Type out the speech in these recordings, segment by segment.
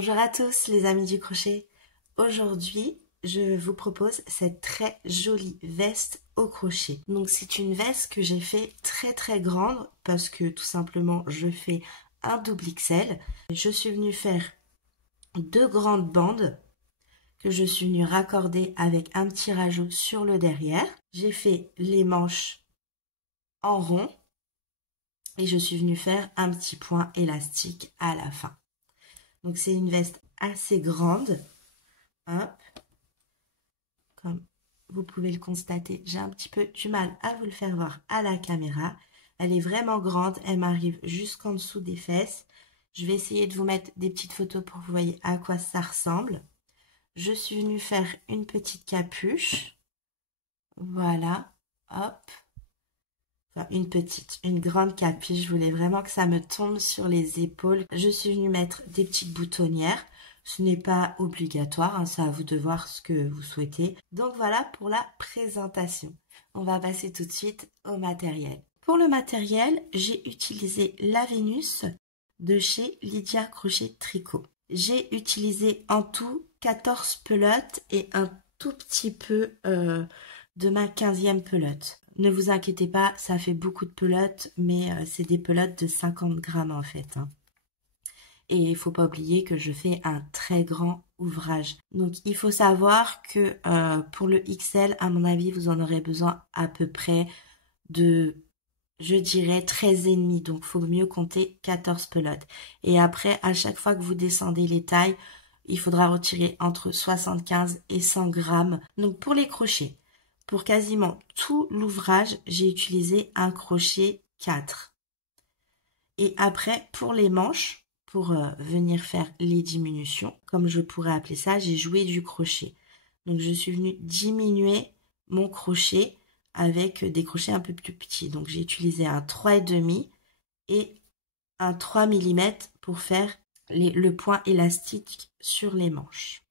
Bonjour à tous les amis du crochet. Aujourd'hui, je vous propose cette très jolie veste au crochet. Donc c'est une veste que j'ai fait très grande parce que tout simplement je fais un double XL. Je suis venue faire deux grandes bandes que je suis venue raccorder avec un petit rajout sur le derrière. J'ai fait les manches en rond et je suis venue faire un petit point élastique à la fin. Donc c'est une veste assez grande. Hop. Comme vous pouvez le constater, j'ai un petit peu du mal à vous le faire voir à la caméra. Elle est vraiment grande, elle m'arrive jusqu'en dessous des fesses. Je vais essayer de vous mettre des petites photos pour que vous voyez à quoi ça ressemble. Je suis venue faire une petite capuche. Voilà, hop. Enfin, une grande capuche. Je voulais vraiment que ça me tombe sur les épaules. Je suis venue mettre des petites boutonnières. Ce n'est pas obligatoire, hein, c'est à vous de voir ce que vous souhaitez. Donc voilà pour la présentation. On va passer tout de suite au matériel. Pour le matériel, j'ai utilisé la Vénus de chez Lydia Crochet Tricot. J'ai utilisé en tout 14 pelotes et un tout petit peu de ma 15e pelote. Ne vous inquiétez pas, ça fait beaucoup de pelotes, mais c'est des pelotes de 50 grammes en fait. Hein. Et il ne faut pas oublier que je fais un très grand ouvrage. Donc il faut savoir que pour le XL, à mon avis, vous en aurez besoin à peu près de, je dirais, 13,5. Donc il faut mieux compter 14 pelotes. Et après, à chaque fois que vous descendez les tailles, il faudra retirer entre 75 et 100 grammes. Donc pour les crochets, pour quasiment tout l'ouvrage, j'ai utilisé un crochet 4. Et après, pour les manches, pour venir faire les diminutions, comme je pourrais appeler ça, j'ai joué du crochet. Donc je suis venue diminuer mon crochet avec des crochets un peu plus petits. Donc j'ai utilisé un 3,5 et un 3 mm pour faire le point élastique sur les manches.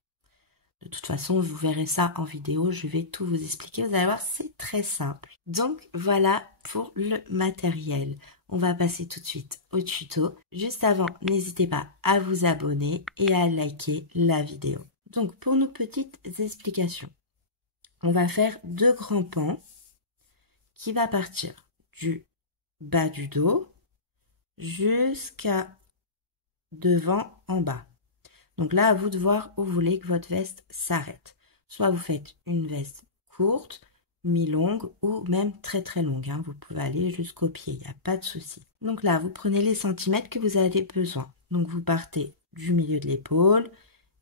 De toute façon, vous verrez ça en vidéo, je vais tout vous expliquer. Vous allez voir, c'est très simple. Donc voilà pour le matériel. On va passer tout de suite au tuto. Juste avant, n'hésitez pas à vous abonner et à liker la vidéo. Donc pour nos petites explications, on va faire deux grands pans qui va partir du bas du dos jusqu'à devant en bas. Donc là, à vous de voir où vous voulez que votre veste s'arrête. Soit vous faites une veste courte, mi-longue ou même très longue. Hein. Vous pouvez aller jusqu'au pied, il n'y a pas de souci. Donc là, vous prenez les centimètres que vous avez besoin. Donc vous partez du milieu de l'épaule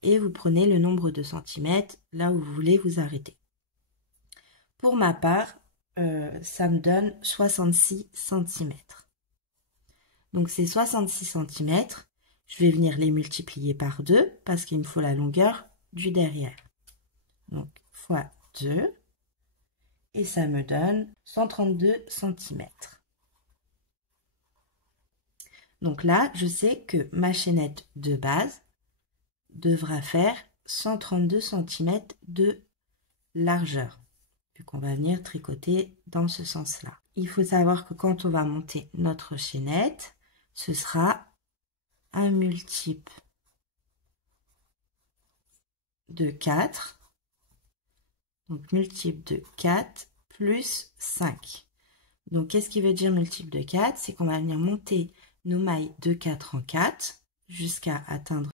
et vous prenez le nombre de centimètres là où vous voulez vous arrêter. Pour ma part, ça me donne 66 cm. Donc ces 66 cm, je vais venir les multiplier par 2 parce qu'il me faut la longueur du derrière. Donc, fois 2. Et ça me donne 132 cm. Donc là, je sais que ma chaînette de base devra faire 132 cm de largeur. Vu qu'on va venir tricoter dans ce sens-là. Il faut savoir que quand on va monter notre chaînette, ce sera un multiple de 4, donc multiple de 4 plus 5. Donc qu'est-ce qui veut dire multiple de 4? C'est qu'on va venir monter nos mailles de 4 en 4 jusqu'à atteindre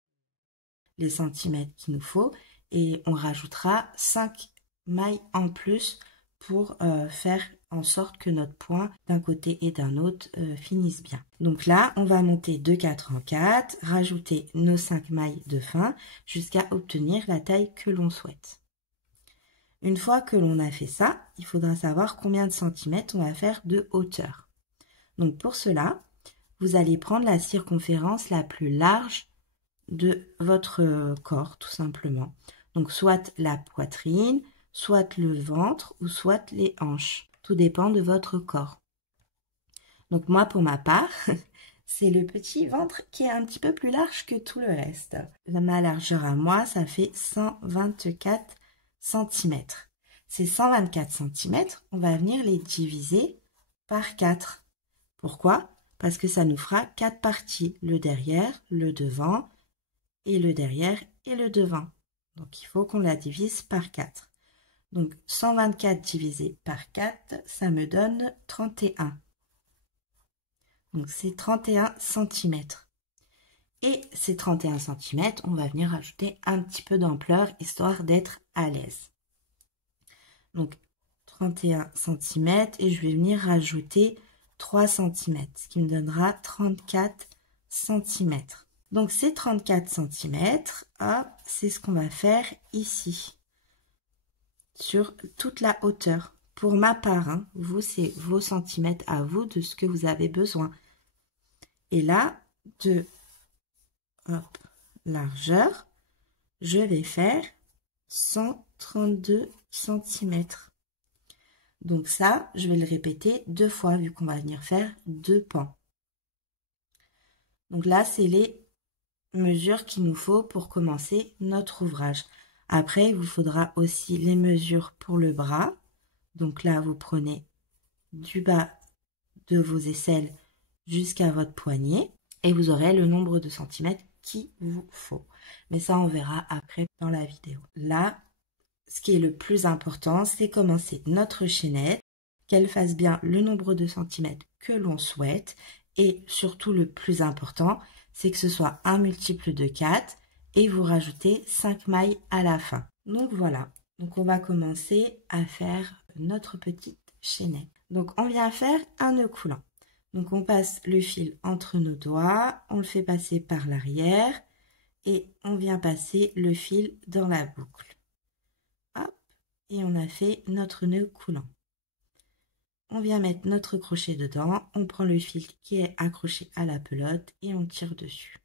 les centimètres qu'il nous faut et on rajoutera 5 mailles en plus pour faire en sorte que notre point d'un côté et d'un autre finisse bien. Donc là, on va monter de 4 en 4, rajouter nos 5 mailles de fin jusqu'à obtenir la taille que l'on souhaite. Une fois que l'on a fait ça, il faudra savoir combien de centimètres on va faire de hauteur. Donc pour cela, vous allez prendre la circonférence la plus large de votre corps, tout simplement. Donc soit la poitrine, soit le ventre ou soit les hanches. Tout dépend de votre corps. Donc moi, pour ma part, c'est le petit ventre qui est un petit peu plus large que tout le reste. Ma largeur à moi, ça fait 124 cm. Ces 124 cm, on va venir les diviser par 4. Pourquoi? Parce que ça nous fera 4 parties. Le derrière, le devant et le derrière et le devant. Donc il faut qu'on la divise par 4. Donc 124 divisé par 4, ça me donne 31. Donc c'est 31 cm. Et ces 31 cm, on va venir ajouter un petit peu d'ampleur, histoire d'être à l'aise. Donc 31 cm et je vais venir rajouter 3 cm, ce qui me donnera 34 cm. Donc ces 34 cm, c'est ce qu'on va faire ici, sur toute la hauteur. Pour ma part, hein, vous, c'est vos centimètres à vous de ce que vous avez besoin. Et là, de largeur, je vais faire 132 cm. Donc ça, je vais le répéter 2 fois, vu qu'on va venir faire 2 pans. Donc là, c'est les mesures qu'il nous faut pour commencer notre ouvrage. Après, il vous faudra aussi les mesures pour le bras. Donc là, vous prenez du bas de vos aisselles jusqu'à votre poignet et vous aurez le nombre de centimètres qu'il vous faut. Mais ça, on verra après dans la vidéo. Là, ce qui est le plus important, c'est commencer notre chaînette, qu'elle fasse bien le nombre de centimètres que l'on souhaite. Et surtout, le plus important, c'est que ce soit un multiple de 4 et vous rajoutez 5 mailles à la fin. Donc voilà, donc on va commencer à faire notre petite chaînette. Donc on vient faire un nœud coulant. Donc on passe le fil entre nos doigts, on le fait passer par l'arrière et on vient passer le fil dans la boucle. Hop, et on a fait notre nœud coulant. On vient mettre notre crochet dedans, on prend le fil qui est accroché à la pelote et on tire dessus.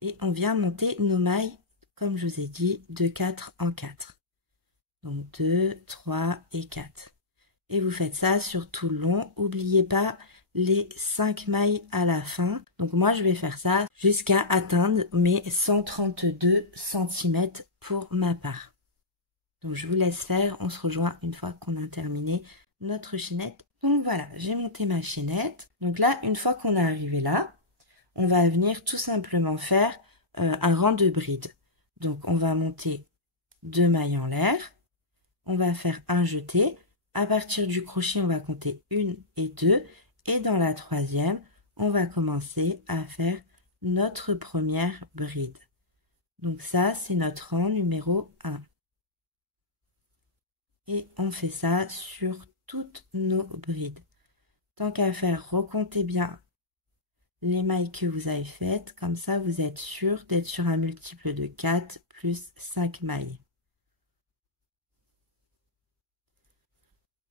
Et on vient monter nos mailles, comme je vous ai dit, de 4 en 4. Donc 2, 3 et 4. Et vous faites ça sur tout le long. N'oubliez pas les 5 mailles à la fin. Donc moi, je vais faire ça jusqu'à atteindre mes 132 cm pour ma part. Donc je vous laisse faire. On se rejoint une fois qu'on a terminé notre chaînette. Donc voilà, j'ai monté ma chaînette. Donc là, une fois qu'on est arrivé là, on va venir tout simplement faire un rang de bride. Donc on va monter 2 mailles en l'air. On va faire un jeté. À partir du crochet, on va compter 1 et 2. Et dans la troisième, on va commencer à faire notre première bride. Donc ça, c'est notre rang numéro 1. Et on fait ça sur toutes nos brides. Tant qu'à faire, recomptez bien les mailles que vous avez faites. Comme ça, vous êtes sûr d'être sur un multiple de 4 plus 5 mailles.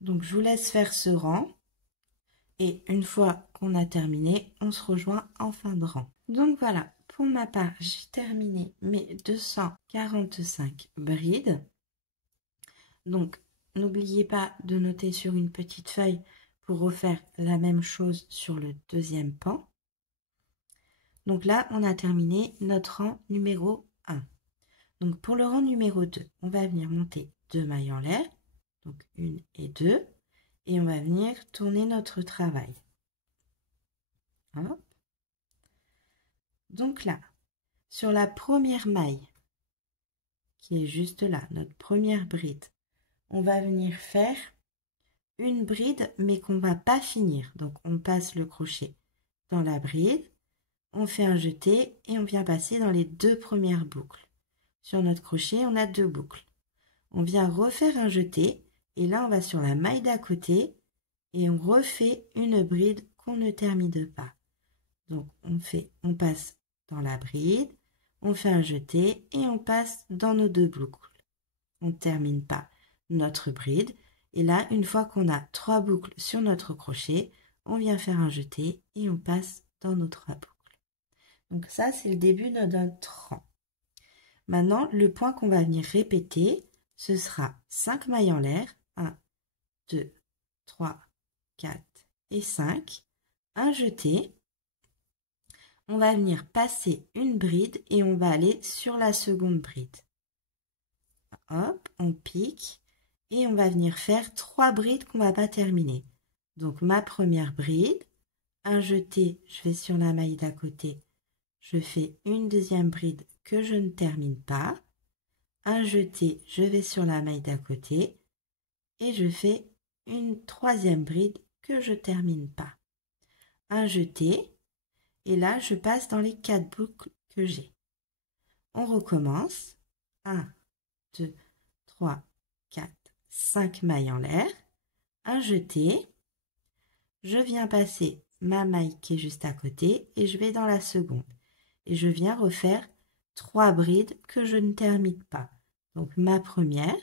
Donc, je vous laisse faire ce rang. Et une fois qu'on a terminé, on se rejoint en fin de rang. Donc voilà, pour ma part, j'ai terminé mes 245 brides. Donc, n'oubliez pas de noter sur une petite feuille pour refaire la même chose sur le deuxième pan. Donc là, on a terminé notre rang numéro 1. Donc pour le rang numéro 2, on va venir monter 2 mailles en l'air, donc 1 et 2, et on va venir tourner notre travail. Hop. Donc là, sur la première maille, qui est juste là, notre première bride, on va venir faire une bride, mais qu'on ne va pas finir. Donc on passe le crochet dans la bride, on fait un jeté et on vient passer dans les 2 premières boucles. Sur notre crochet, on a 2 boucles. On vient refaire un jeté et là, on va sur la maille d'à côté et on refait une bride qu'on ne termine pas. Donc, on passe dans la bride, on fait un jeté et on passe dans nos 2 boucles. On ne termine pas notre bride. Et là, une fois qu'on a 3 boucles sur notre crochet, on vient faire un jeté et on passe dans nos 3 boucles. Donc ça, c'est le début de notre rang. Maintenant, le point qu'on va venir répéter, ce sera 5 mailles en l'air. 1, 2, 3, 4 et 5. Un jeté. On va venir passer une bride et on va aller sur la seconde bride. Hop, on pique et on va venir faire 3 brides qu'on ne va pas terminer. Donc ma première bride, un jeté, je vais sur la maille d'à côté, je fais une deuxième bride que je ne termine pas, un jeté, je vais sur la maille d'à côté et je fais une troisième bride que je termine pas, un jeté et là je passe dans les 4 boucles que j'ai. On recommence, 1, 2, 3, 4, 5 mailles en l'air, un jeté, je viens passer ma maille qui est juste à côté et je vais dans la seconde et je viens refaire 3 brides que je ne termine pas. Donc ma première,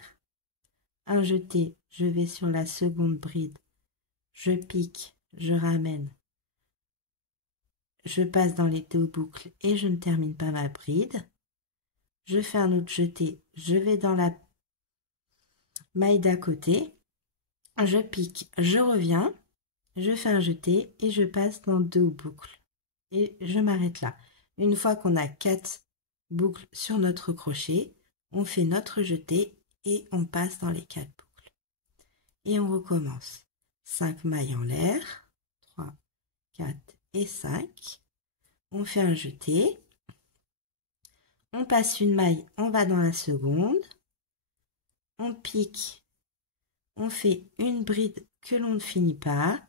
un jeté, je vais sur la seconde bride, je pique, je ramène, je passe dans les 2 boucles et je ne termine pas ma bride. Je fais un autre jeté, je vais dans la maille d'à côté, je pique, je reviens, je fais un jeté et je passe dans 2 boucles et je m'arrête là. Une fois qu'on a 4 boucles sur notre crochet, on fait notre jeté et on passe dans les 4 boucles. Et on recommence. 5 mailles en l'air, 3, 4 et 5. On fait un jeté. On passe une maille, on va dans la seconde. On pique. On fait une bride que l'on ne finit pas.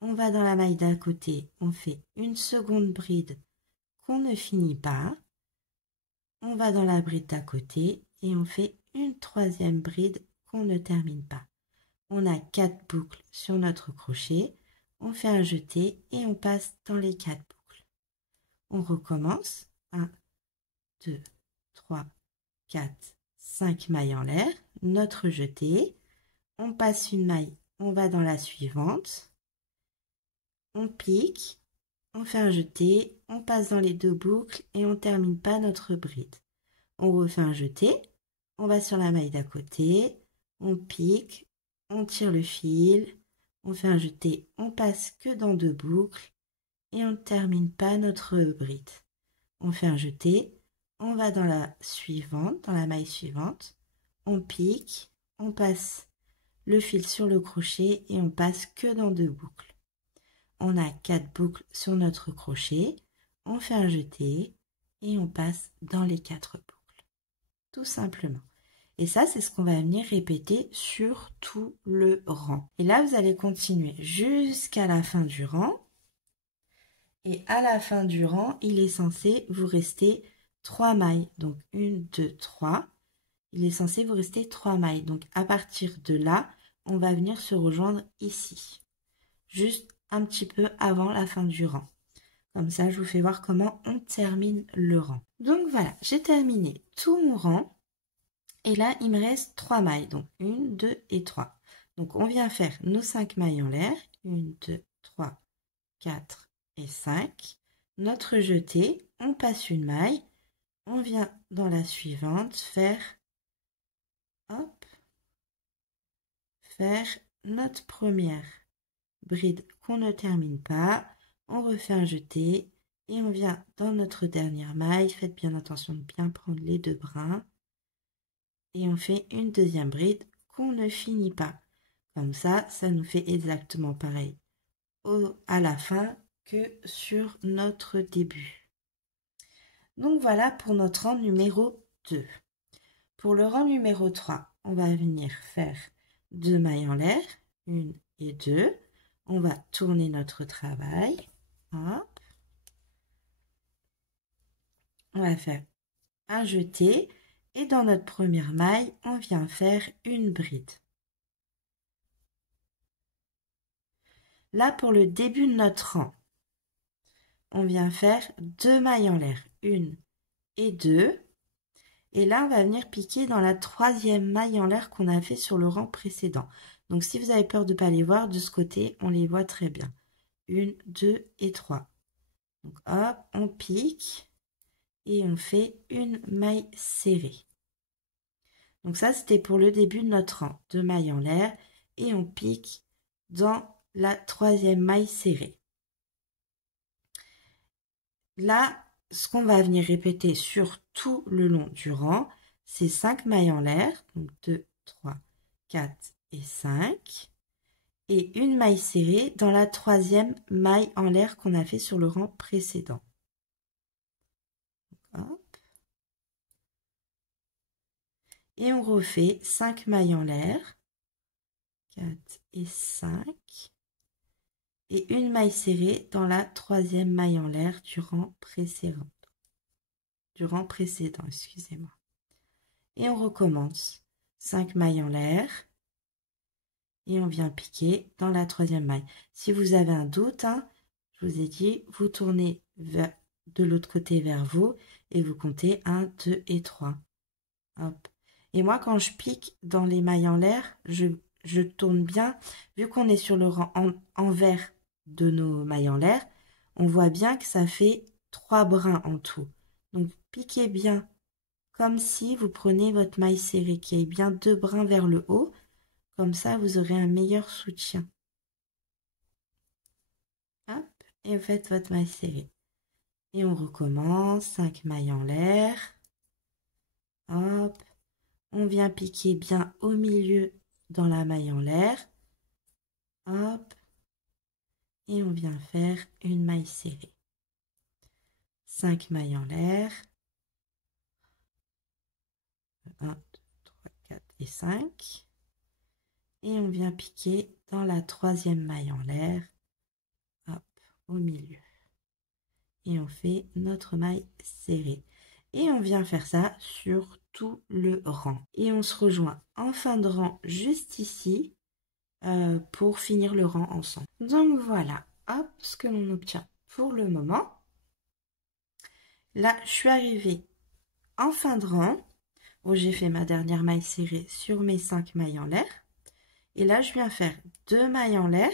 On va dans la maille d'à côté, on fait une seconde bride qu'on ne finit pas. On va dans la bride d'à côté et on fait une troisième bride qu'on ne termine pas. On a 4 boucles sur notre crochet, on fait un jeté et on passe dans les 4 boucles. On recommence, 1, 2, 3, 4, 5 mailles en l'air, notre jeté, on passe une maille, on va dans la suivante. On pique, on fait un jeté, on passe dans les 2 boucles et on ne termine pas notre bride. On refait un jeté, on va sur la maille d'à côté, on pique, on tire le fil, on fait un jeté, on passe que dans 2 boucles et on ne termine pas notre bride. On fait un jeté, on va dans la suivante, dans la maille suivante, on pique, on passe le fil sur le crochet et on passe que dans 2 boucles. On a 4 boucles sur notre crochet, on fait un jeté et on passe dans les 4 boucles, tout simplement. Et ça, c'est ce qu'on va venir répéter sur tout le rang. Et là, vous allez continuer jusqu'à la fin du rang. Et à la fin du rang, il est censé vous rester 3 mailles. Donc 1, 2, 3. Il est censé vous rester 3 mailles. Donc à partir de là, on va venir se rejoindre ici. Juste un petit peu avant la fin du rang. Comme ça, je vous fais voir comment on termine le rang. Donc voilà, j'ai terminé tout mon rang. Et là, il me reste 3 mailles. Donc 1, 2 et 3. Donc on vient faire nos 5 mailles en l'air. 1, 2, 3, 4 et 5. Notre jeté, on passe une maille. On vient dans la suivante faire, hop, faire notre première bride qu'on ne termine pas, on refait un jeté et on vient dans notre dernière maille, faites bien attention de bien prendre les 2 brins et on fait une deuxième bride qu'on ne finit pas. Comme ça, ça nous fait exactement pareil à la fin que sur notre début. Donc voilà pour notre rang numéro 2. Pour le rang numéro 3, on va venir faire 2 mailles en l'air, 1 et 2. On va tourner notre travail. Hop. On va faire un jeté et dans notre première maille, on vient faire une bride. Là, pour le début de notre rang, on vient faire 2 mailles en l'air, 1 et 2. Et là, on va venir piquer dans la troisième maille en l'air qu'on a fait sur le rang précédent. Donc, si vous avez peur de ne pas les voir, de ce côté, on les voit très bien. 1, 2 et 3. Donc, hop, on pique et on fait une maille serrée. Donc, ça, c'était pour le début de notre rang. 2 mailles en l'air et on pique dans la troisième maille serrée. Là, ce qu'on va venir répéter sur tout le long du rang, c'est 5 mailles en l'air, donc 2, 3, 4 et 5, et une maille serrée dans la troisième maille en l'air qu'on a fait sur le rang précédent. hop. Et on refait 5 mailles en l'air, 4 et 5, et une maille serrée dans la troisième maille en l'air du rang précédent. Excusez-moi. Et on recommence. 5 mailles en l'air, et on vient piquer dans la troisième maille. Si vous avez un doute, hein, je vous ai dit, vous tournez de l'autre côté vers vous, et vous comptez 1, 2 et 3. Hop. Et moi, quand je pique dans les mailles en l'air, je tourne bien. Vu qu'on est sur le rang envers de nos mailles en l'air, on voit bien que ça fait 3 brins en tout. Donc, piquez bien comme si vous prenez votre maille serrée, qui ait bien 2 brins vers le haut. Comme ça, vous aurez un meilleur soutien. Hop. Et vous faites votre maille serrée. Et on recommence. 5 mailles en l'air. Hop. On vient piquer bien au milieu dans la maille en l'air. Hop. Et on vient faire une maille serrée. 5 mailles en l'air. 1, 2, 3, 4 et 5. Et on vient piquer dans la troisième maille en l'air. Hop, au milieu. Et on fait notre maille serrée. Et on vient faire ça sur tout le rang. Et on se rejoint en fin de rang juste ici pour finir le rang ensemble. Donc voilà, hop, ce que l'on obtient pour le moment. Là, je suis arrivée en fin de rang où j'ai fait ma dernière maille serrée sur mes 5 mailles en l'air. Et là, je viens faire 2 mailles en l'air,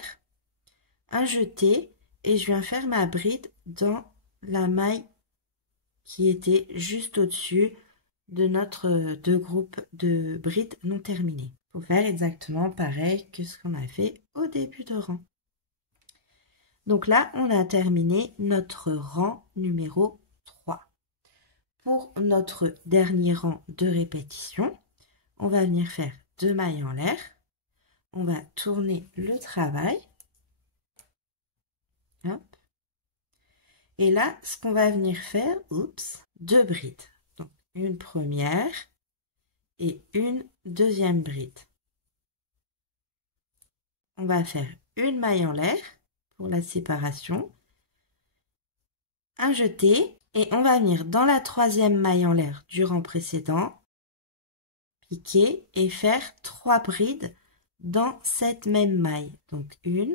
un jeté, et je viens faire ma bride dans la maille qui était juste au-dessus de notre deux groupes de brides non terminées. Il faut faire exactement pareil que ce qu'on a fait au début de rang. Donc là, on a terminé notre rang numéro 3. Pour notre dernier rang de répétition, on va venir faire 2 mailles en l'air. On va tourner le travail. Hop. Et là, ce qu'on va venir faire, 2 brides. Donc, une première et une deuxième bride. On va faire une maille en l'air pour la séparation, un jeté, et on va venir dans la troisième maille en l'air du rang précédent, piquer et faire 3 brides dans cette même maille. Donc, 1,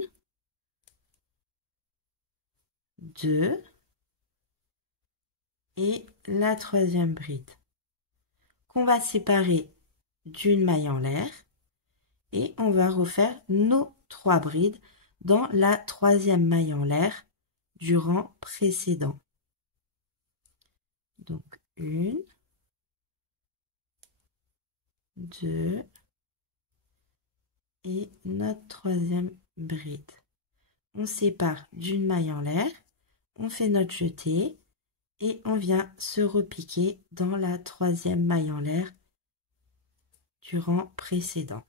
2 et la troisième bride qu'on va séparer d'une maille en l'air, et on va refaire nos 3 brides dans la troisième maille en l'air du rang précédent. Donc 1, 2 et notre troisième bride. On sépare d'une maille en l'air, on fait notre jeté et on vient se repiquer dans la troisième maille en l'air du rang précédent.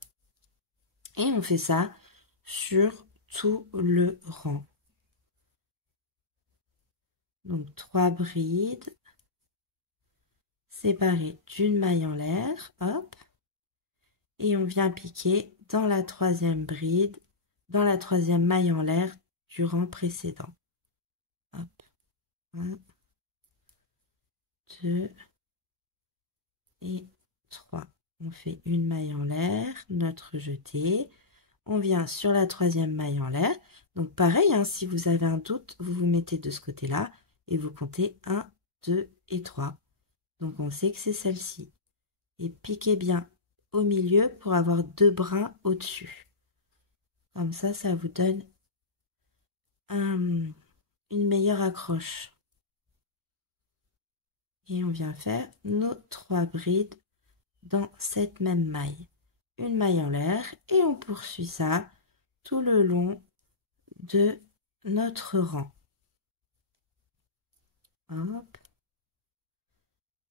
Et on fait ça sur tout le rang. Donc 3 brides séparées d'une maille en l'air, hop, et on vient piquer dans la troisième bride, dans la troisième maille en l'air du rang précédent. Hop, 1, 2 et 3. On fait une maille en l'air, notre jeté. On vient sur la troisième maille en l'air. Donc pareil, hein, si vous avez un doute, vous vous mettez de ce côté-là et vous comptez 1, 2 et 3. Donc on sait que c'est celle-ci. Et piquez bien au milieu pour avoir 2 brins au-dessus. Comme ça, ça vous donne une meilleure accroche. Et on vient faire nos 3 brides dans cette même maille. Une maille en l'air et on poursuit ça tout le long de notre rang. Hop.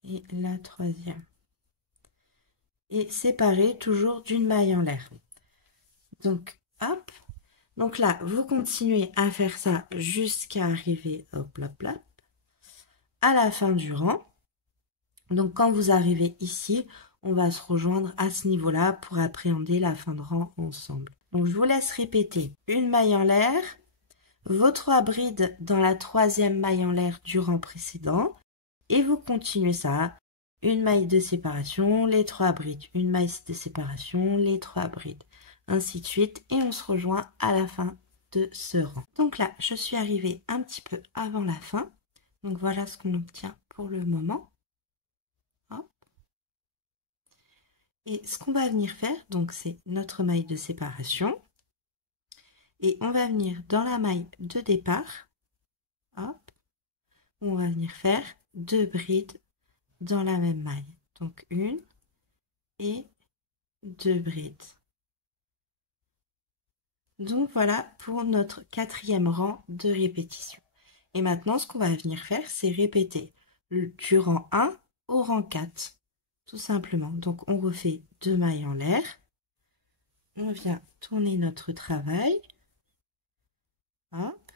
Et la troisième. Et séparé toujours d'une maille en l'air. Donc, hop. Donc là, vous continuez à faire ça jusqu'à arriver, hop, hop, hop, à la fin du rang. Donc quand vous arrivez ici, on va se rejoindre à ce niveau-là pour appréhender la fin de rang ensemble. Donc je vous laisse répéter une maille en l'air, vos 3 brides dans la 3e maille en l'air du rang précédent et vous continuez ça. Une maille de séparation, les 3 brides, une maille de séparation, les 3 brides, ainsi de suite et on se rejoint à la fin de ce rang. Donc là, je suis arrivée un petit peu avant la fin. Donc voilà ce qu'on obtient pour le moment. Hop. Et ce qu'on va venir faire, donc c'est notre maille de séparation. Et on va venir dans la maille de départ. Hop. On va venir faire 2 brides dans la même maille. Donc une et 2 brides. Donc voilà pour notre 4e rang de répétition. Et maintenant, ce qu'on va venir faire, c'est répéter du rang 1 au rang 4. Tout simplement. Donc on refait 2 mailles en l'air. On vient tourner notre travail. Hop.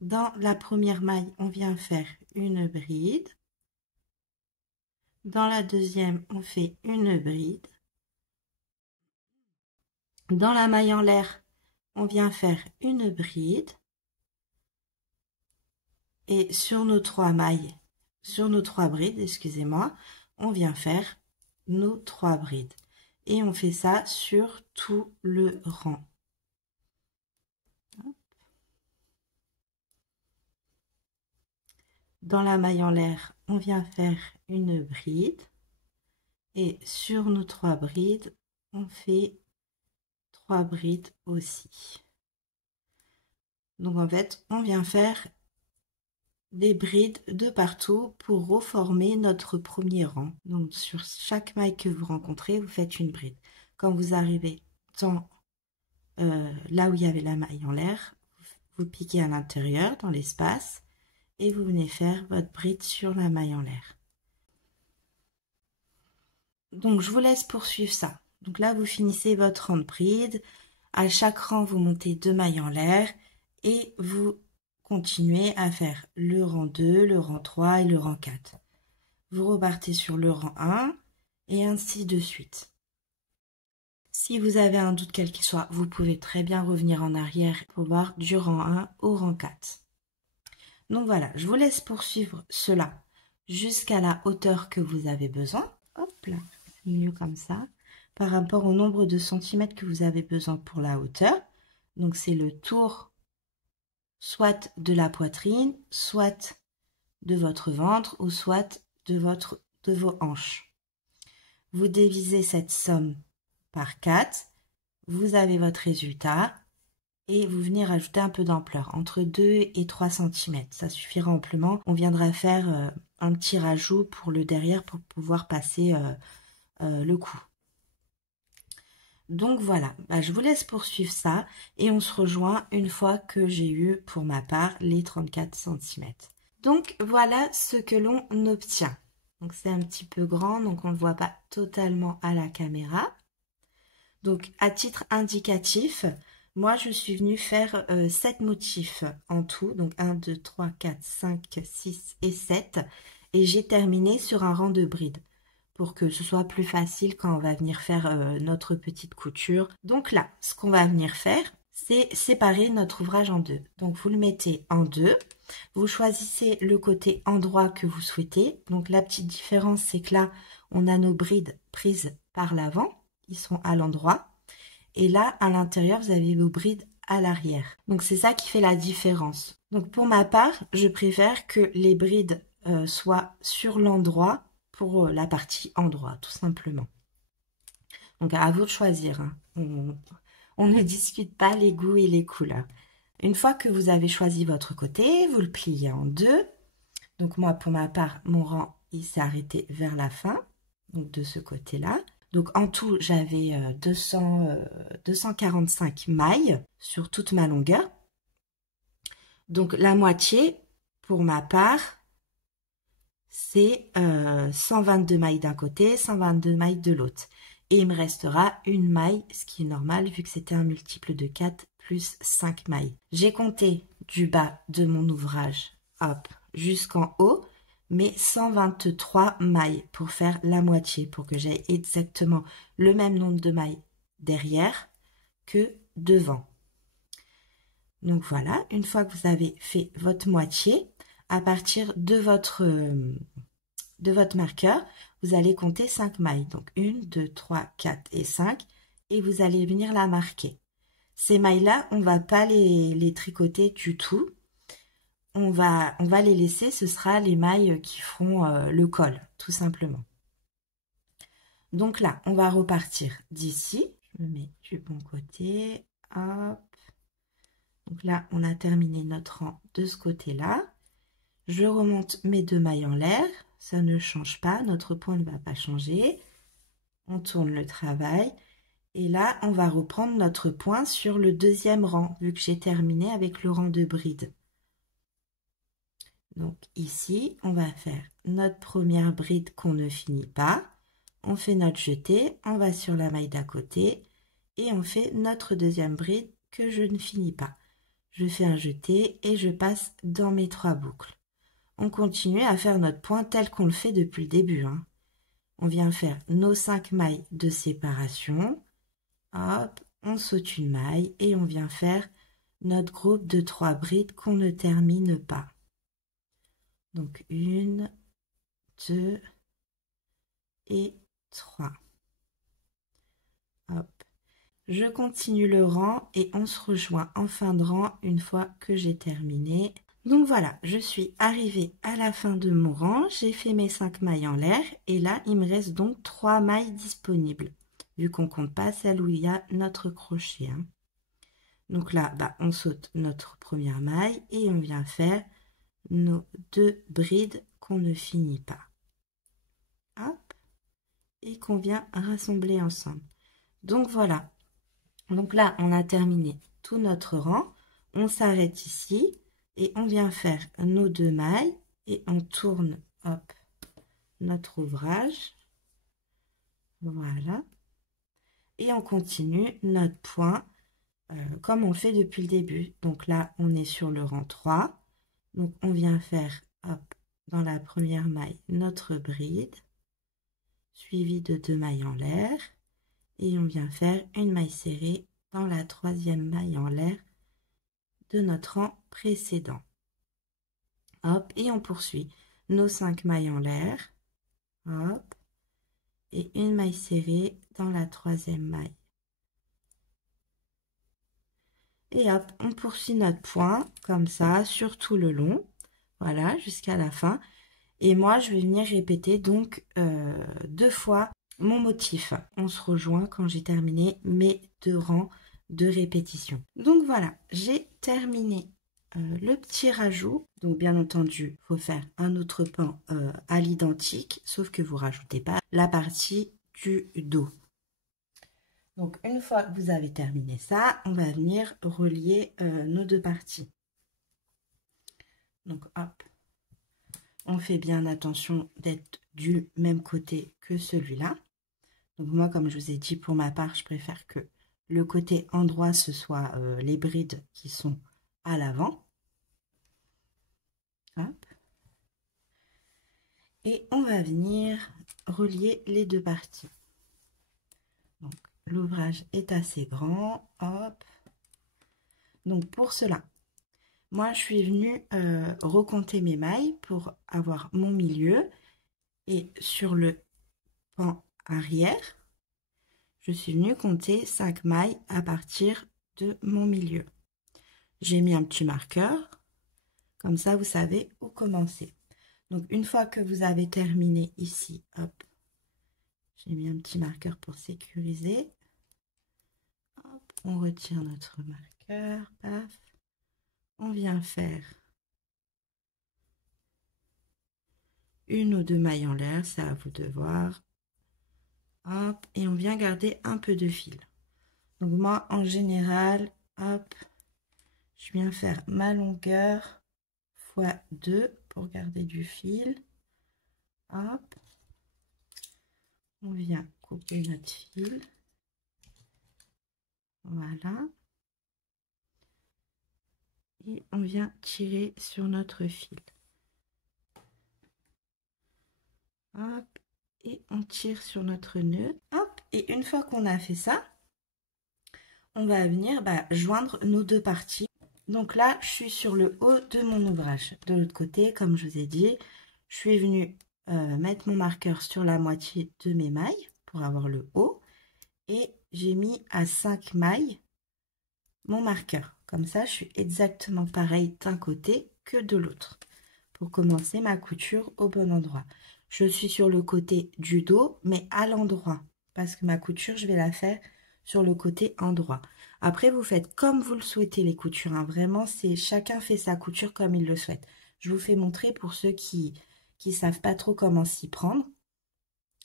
Dans la première maille, on vient faire une bride. Dans la deuxième, on fait une bride. Dans la maille en l'air, on vient faire une bride. Et sur nos 3 mailles, sur nos 3 brides, excusez-moi, on vient faire nos 3 brides. Et on fait ça sur tout le rang. Dans la maille en l'air, on vient faire une bride. Et sur nos 3 brides, on fait 3 brides aussi. Donc en fait, on vient faire des brides de partout pour reformer notre premier rang. Donc sur chaque maille que vous rencontrez, vous faites une bride. Quand vous arrivez dans là où il y avait la maille en l'air, vous piquez à l'intérieur dans l'espace et vous venez faire votre bride sur la maille en l'air. Donc je vous laisse poursuivre ça. Donc là vous finissez votre rang de bride. À chaque rang vous montez 2 mailles en l'air et vous continuez à faire le rang 2, le rang 3 et le rang 4. Vous repartez sur le rang 1 et ainsi de suite. Si vous avez un doute quel qu'il soit, vous pouvez très bien revenir en arrière pour voir du rang 1 au rang 4. Donc voilà, je vous laisse poursuivre cela jusqu'à la hauteur que vous avez besoin. Hop là, c'est mieux comme ça. Par rapport au nombre de centimètres que vous avez besoin pour la hauteur. Donc c'est le tour soit de la poitrine, soit de votre ventre ou soit de vos hanches. Vous divisez cette somme par 4, vous avez votre résultat et vous venez rajouter un peu d'ampleur, entre 2 et 3 cm. Ça suffira amplement. On viendra faire un petit rajout pour le derrière pour pouvoir passer le cou. Donc voilà, je vous laisse poursuivre ça et on se rejoint une fois que j'ai eu pour ma part les 34 cm. Donc voilà ce que l'on obtient. Donc c'est un petit peu grand, donc on ne le voit pas totalement à la caméra. Donc à titre indicatif, moi je suis venue faire 7 motifs en tout. Donc 1, 2, 3, 4, 5, 6 et 7. Et j'ai terminé sur un rang de bride, pour que ce soit plus facile quand on va venir faire notre petite couture. Donc là, ce qu'on va venir faire, c'est séparer notre ouvrage en deux. Donc vous le mettez en deux, vous choisissez le côté endroit que vous souhaitez. Donc la petite différence, c'est que là, on a nos brides prises par l'avant, ils sont à l'endroit. Et là, à l'intérieur, vous avez vos brides à l'arrière. Donc c'est ça qui fait la différence. Donc pour ma part, je préfère que les brides soient sur l'endroit, pour la partie endroit, tout simplement. Donc, à vous de choisir. Hein. On ne discute pas les goûts et les couleurs. Une fois que vous avez choisi votre côté, vous le pliez en deux. Donc, moi, pour ma part, mon rang, il s'est arrêté vers la fin, donc de ce côté-là. Donc, en tout, j'avais 245 mailles sur toute ma longueur. Donc, la moitié, pour ma part, c'est 122 mailles d'un côté, 122 mailles de l'autre. Et il me restera une maille, ce qui est normal vu que c'était un multiple de 4 plus 5 mailles. J'ai compté du bas de mon ouvrage, hop, jusqu'en haut, mais 123 mailles pour faire la moitié, pour que j'ai exactement le même nombre de mailles derrière que devant. Donc voilà, une fois que vous avez fait votre moitié, à partir de votre marqueur, vous allez compter 5 mailles. Donc 1, 2, 3, 4 et 5, et vous allez venir la marquer. Ces mailles-là, on ne va pas les tricoter du tout. On va les laisser, ce sera les mailles qui feront le col, tout simplement. Donc là, on va repartir d'ici. Je me mets du bon côté. Hop. Donc là, on a terminé notre rang de ce côté-là. Je remonte mes 2 mailles en l'air. Ça ne change pas, notre point ne va pas changer. On tourne le travail. Et là, on va reprendre notre point sur le deuxième rang, vu que j'ai terminé avec le rang de bride. Donc ici, on va faire notre première bride qu'on ne finit pas. On fait notre jeté, on va sur la maille d'à côté et on fait notre deuxième bride que je ne finis pas. Je fais un jeté et je passe dans mes 3 boucles. On continue à faire notre point tel qu'on le fait depuis le début. On vient faire nos 5 mailles de séparation. Hop, on saute une maille et on vient faire notre groupe de 3 brides qu'on ne termine pas. Donc 1, 2 et 3. Hop. Je continue le rang et on se rejoint en fin de rang une fois que j'ai terminé. Donc voilà, je suis arrivée à la fin de mon rang, j'ai fait mes 5 mailles en l'air et là il me reste donc 3 mailles disponibles, vu qu'on ne compte pas celle où il y a notre crochet. Donc là, on saute notre première maille et on vient faire nos 2 brides qu'on ne finit pas. Hop, et qu'on vient rassembler ensemble. Donc voilà. Donc là, on a terminé tout notre rang. On s'arrête ici et on vient faire nos 2 mailles et on tourne, hop, notre ouvrage. Voilà. Et on continue notre point comme on le fait depuis le début. Donc là, on est sur le rang 3. Donc on vient faire, hop, dans la première maille, notre bride, suivie de 2 mailles en l'air. Et on vient faire une maille serrée dans la 3e maille en l'air de notre rang précédent. Hop, et on poursuit nos 5 mailles en l'air. Hop, et une maille serrée dans la 3e maille. Et hop, on poursuit notre point comme ça sur tout le long. Voilà, jusqu'à la fin. Et moi, je vais venir répéter donc 2 fois mon motif. On se rejoint quand j'ai terminé mes 2 rangs de répétition. Donc voilà, j'ai terminé le petit rajout. Donc bien entendu, il faut faire un autre pan à l'identique, sauf que vous rajoutez pas la partie du dos. Donc une fois que vous avez terminé ça, on va venir relier nos 2 parties. Donc hop, on fait bien attention d'être du même côté que celui-là. Donc moi, comme je vous ai dit, pour ma part, je préfère que le côté endroit, ce soit les brides qui sont à l'avant. Hop. Et on va venir relier les 2 parties. Donc l'ouvrage est assez grand. Hop. Donc pour cela, moi je suis venue recompter mes mailles pour avoir mon milieu. Et sur le pan arrière, je suis venue compter 5 mailles à partir de mon milieu. J'ai mis un petit marqueur, comme ça vous savez où commencer. Donc une fois que vous avez terminé ici, hop, j'ai mis un petit marqueur pour sécuriser. Hop, on retire notre marqueur, paf. On vient faire une ou 2 mailles en l'air, c'est à vous de voir. Hop, et on vient garder un peu de fil. Donc moi, en général, hop, je viens faire ma longueur fois 2 pour garder du fil. Hop, on vient couper notre fil. Voilà. Et on vient tirer sur notre fil. Hop, et on tire sur notre nœud. Hop, et une fois qu'on a fait ça, on va venir joindre nos deux parties. Donc là, je suis sur le haut de mon ouvrage. De l'autre côté, comme je vous ai dit, je suis venue mettre mon marqueur sur la moitié de mes mailles pour avoir le haut. Et j'ai mis à 5 mailles mon marqueur. Comme ça, je suis exactement pareil d'un côté que de l'autre. Pour commencer ma couture au bon endroit. Je suis sur le côté du dos, mais à l'endroit. Parce que ma couture, je vais la faire sur le côté endroit. Après, vous faites comme vous le souhaitez les coutures. Hein. Vraiment, c'est chacun fait sa couture comme il le souhaite. Je vous fais montrer pour ceux qui savent pas trop comment s'y prendre.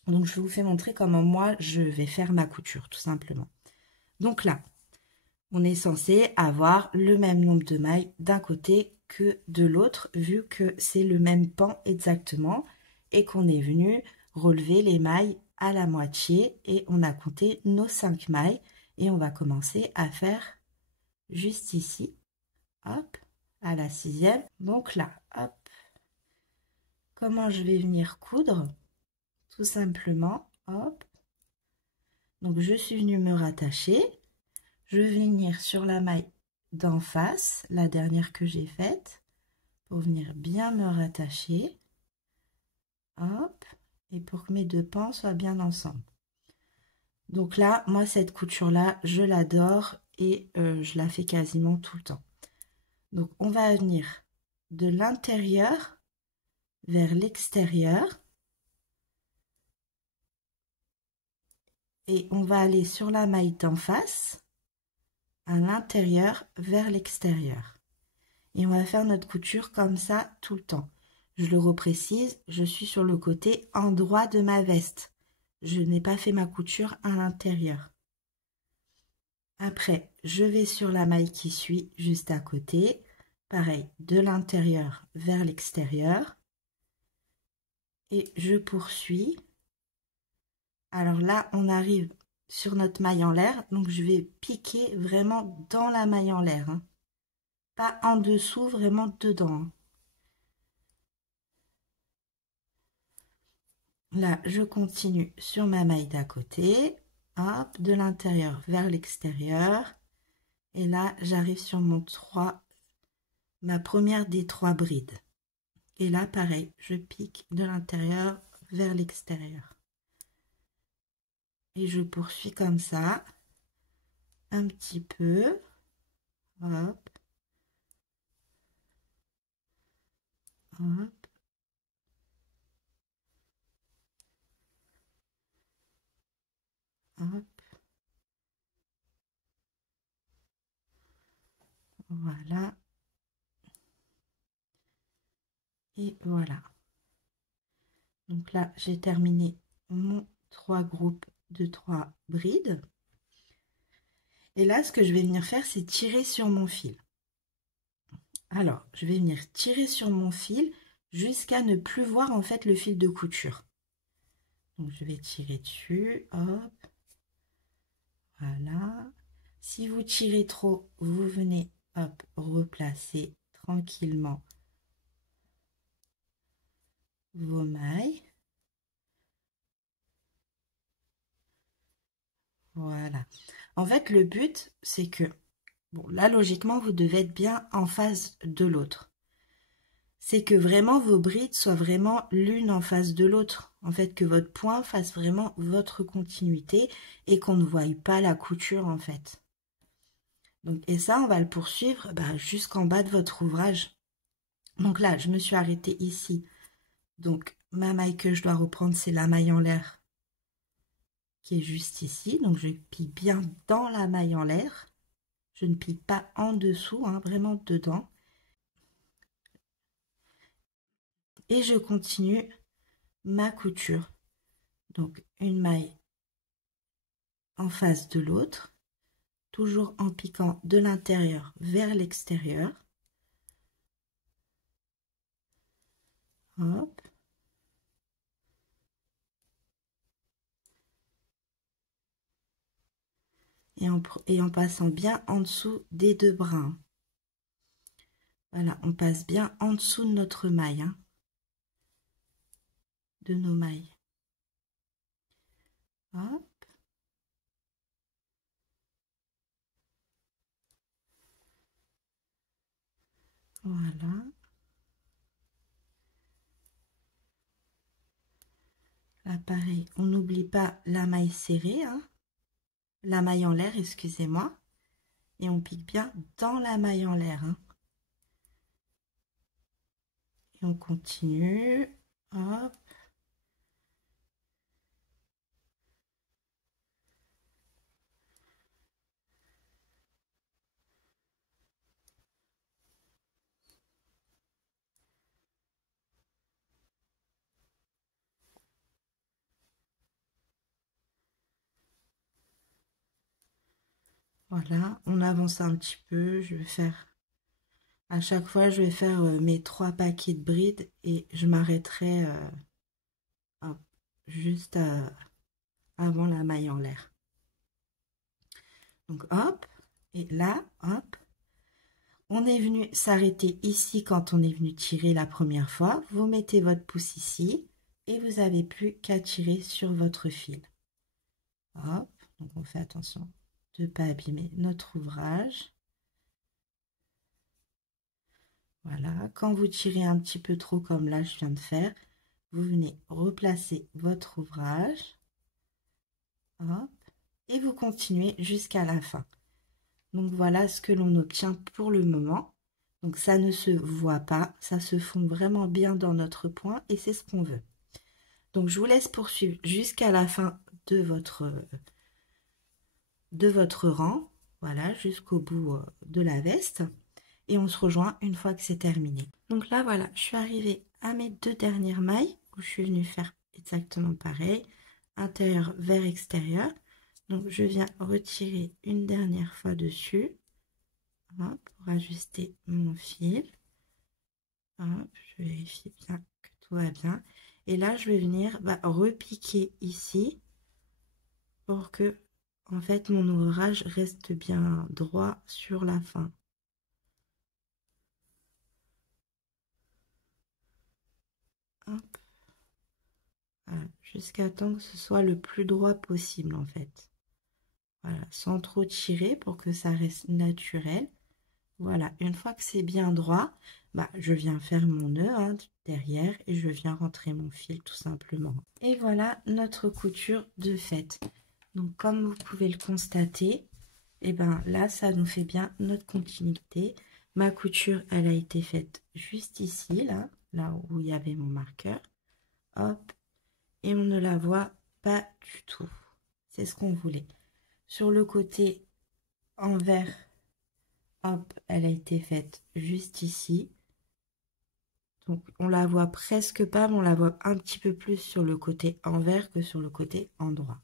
Donc, je vous fais montrer comment moi, je vais faire ma couture, tout simplement. Donc là, on est censé avoir le même nombre de mailles d'un côté que de l'autre, vu que c'est le même pan exactement et qu'on est venu relever les mailles à la moitié et on a compté nos 5 mailles et on va commencer à faire juste ici, hop, à la 6e. Donc là, hop, comment je vais venir coudre? Tout simplement, hop, donc je suis venue me rattacher. Je vais venir sur la maille d'en face, la dernière que j'ai faite, pour venir bien me rattacher. Hop, et pour que mes deux pans soient bien ensemble. Donc là, moi, cette couture-là, je l'adore et je la fais quasiment tout le temps. Donc, on va venir de l'intérieur vers l'extérieur. Et on va aller sur la maille d'en face, à l'intérieur vers l'extérieur. Et on va faire notre couture comme ça tout le temps. Je le reprécise, je suis sur le côté endroit de ma veste. Je n'ai pas fait ma couture à l'intérieur. Après, je vais sur la maille qui suit juste à côté. Pareil, de l'intérieur vers l'extérieur. Et je poursuis. Alors là, on arrive sur notre maille en l'air. Donc, je vais piquer vraiment dans la maille en l'air. Hein. Pas en dessous, vraiment dedans. Hein. Là, je continue sur ma maille d'à côté. Hop, de l'intérieur vers l'extérieur. Et là, j'arrive sur ma première des 3 brides. Et là, pareil, je pique de l'intérieur vers l'extérieur. Et je poursuis comme ça, un petit peu. Hop. Hop. Hop. Voilà. Et voilà. Donc là, j'ai terminé mon 3 groupes de 3 brides. Et là, ce que je vais venir faire, c'est tirer sur mon fil. Alors, je vais venir tirer sur mon fil jusqu'à ne plus voir en fait le fil de couture. Donc, je vais tirer dessus. Hop. Voilà. Si vous tirez trop, vous venez, hop, replacer tranquillement vos mailles. Voilà. En fait, le but, c'est que, bon, là, logiquement, vous devez être bien en face de l'autre. C'est que vraiment vos brides soient vraiment l'une en face de l'autre. En fait, que votre point fasse vraiment votre continuité et qu'on ne voie pas la couture, en fait. Donc, et ça, on va le poursuivre jusqu'en bas de votre ouvrage. Donc là, je me suis arrêtée ici. Donc, ma maille que je dois reprendre, c'est la maille en l'air qui est juste ici. Donc, je plie bien dans la maille en l'air. Je ne plie pas en dessous, hein, vraiment dedans. Et je continue ma couture. Donc, une maille en face de l'autre, toujours en piquant de l'intérieur vers l'extérieur. Hop. Et en passant bien en dessous des deux brins. Voilà, on passe bien en dessous de notre maille. Hein. de nos mailles. Hop. Voilà. Là, pareil, on n'oublie pas la maille serrée, hein, la maille en l'air, excusez-moi. Et on pique bien dans la maille en l'air. Hein. Et on continue. Hop. Voilà, on avance un petit peu. Je vais faire, à chaque fois, je vais faire mes 3 paquets de brides et je m'arrêterai juste avant la maille en l'air. Donc hop, et là, hop, on est venu s'arrêter ici quand on est venu tirer la première fois. Vous mettez votre pouce ici et vous n'avez plus qu'à tirer sur votre fil. Hop, donc on fait attention de ne pas abîmer notre ouvrage. Voilà, quand vous tirez un petit peu trop comme là je viens de faire, vous venez replacer votre ouvrage. Hop, et vous continuez jusqu'à la fin. Donc voilà ce que l'on obtient pour le moment. Donc ça ne se voit pas, ça se fond vraiment bien dans notre point et c'est ce qu'on veut. Donc je vous laisse poursuivre jusqu'à la fin de votre rang, voilà, jusqu'au bout de la veste. Et on se rejoint une fois que c'est terminé. Donc là voilà, je suis arrivée à mes 2 dernières mailles où je suis venue faire exactement pareil, intérieur vers extérieur. Donc je viens retirer une dernière fois dessus. Hop, pour ajuster mon fil. Hop, je vérifie bien que tout va bien. Et là, je vais venir repiquer ici pour que, en fait, mon ouvrage reste bien droit sur la fin. Hop. Voilà, jusqu'à temps que ce soit le plus droit possible, en fait. Voilà, sans trop tirer pour que ça reste naturel. Voilà, une fois que c'est bien droit, je viens faire mon nœud derrière et je viens rentrer mon fil tout simplement. Et voilà notre couture de faite. Donc comme vous pouvez le constater, et là ça nous fait bien notre continuité. Ma couture elle a été faite juste ici, là où il y avait mon marqueur. Hop, et on ne la voit pas du tout. C'est ce qu'on voulait. Sur le côté envers, hop, elle a été faite juste ici. Donc on la voit presque pas, mais on la voit un petit peu plus sur le côté envers que sur le côté endroit.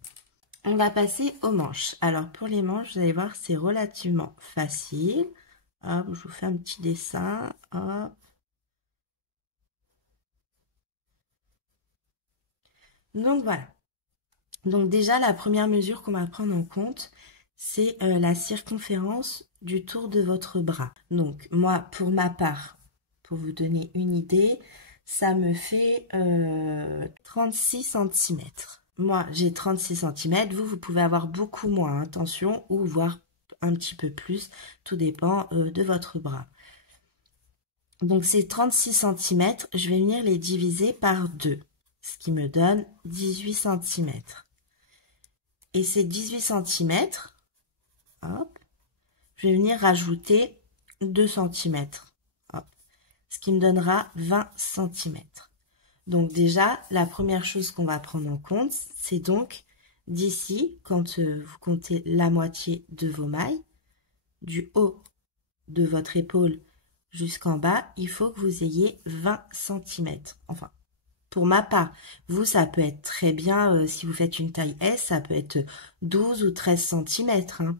On va passer aux manches. Alors pour les manches, vous allez voir, c'est relativement facile. Hop, je vous fais un petit dessin. Hop. Donc voilà. Donc déjà, la première mesure qu'on va prendre en compte, c'est la circonférence du tour de votre bras. Donc moi, pour ma part, pour vous donner une idée, ça me fait 36 cm. Moi, j'ai 36 cm. Vous pouvez avoir beaucoup moins, attention, ou voire un petit peu plus. Tout dépend de votre bras. Donc, ces 36 cm, je vais venir les diviser par 2, ce qui me donne 18 cm. Et ces 18 cm, hop, je vais venir rajouter 2 cm, hop, ce qui me donnera 20 cm. Donc déjà, la première chose qu'on va prendre en compte, c'est donc d'ici, quand vous comptez la moitié de vos mailles, du haut de votre épaule jusqu'en bas, il faut que vous ayez 20 cm. Enfin, pour ma part, vous, ça peut être très bien, si vous faites une taille S, ça peut être 12 ou 13 cm. Hein.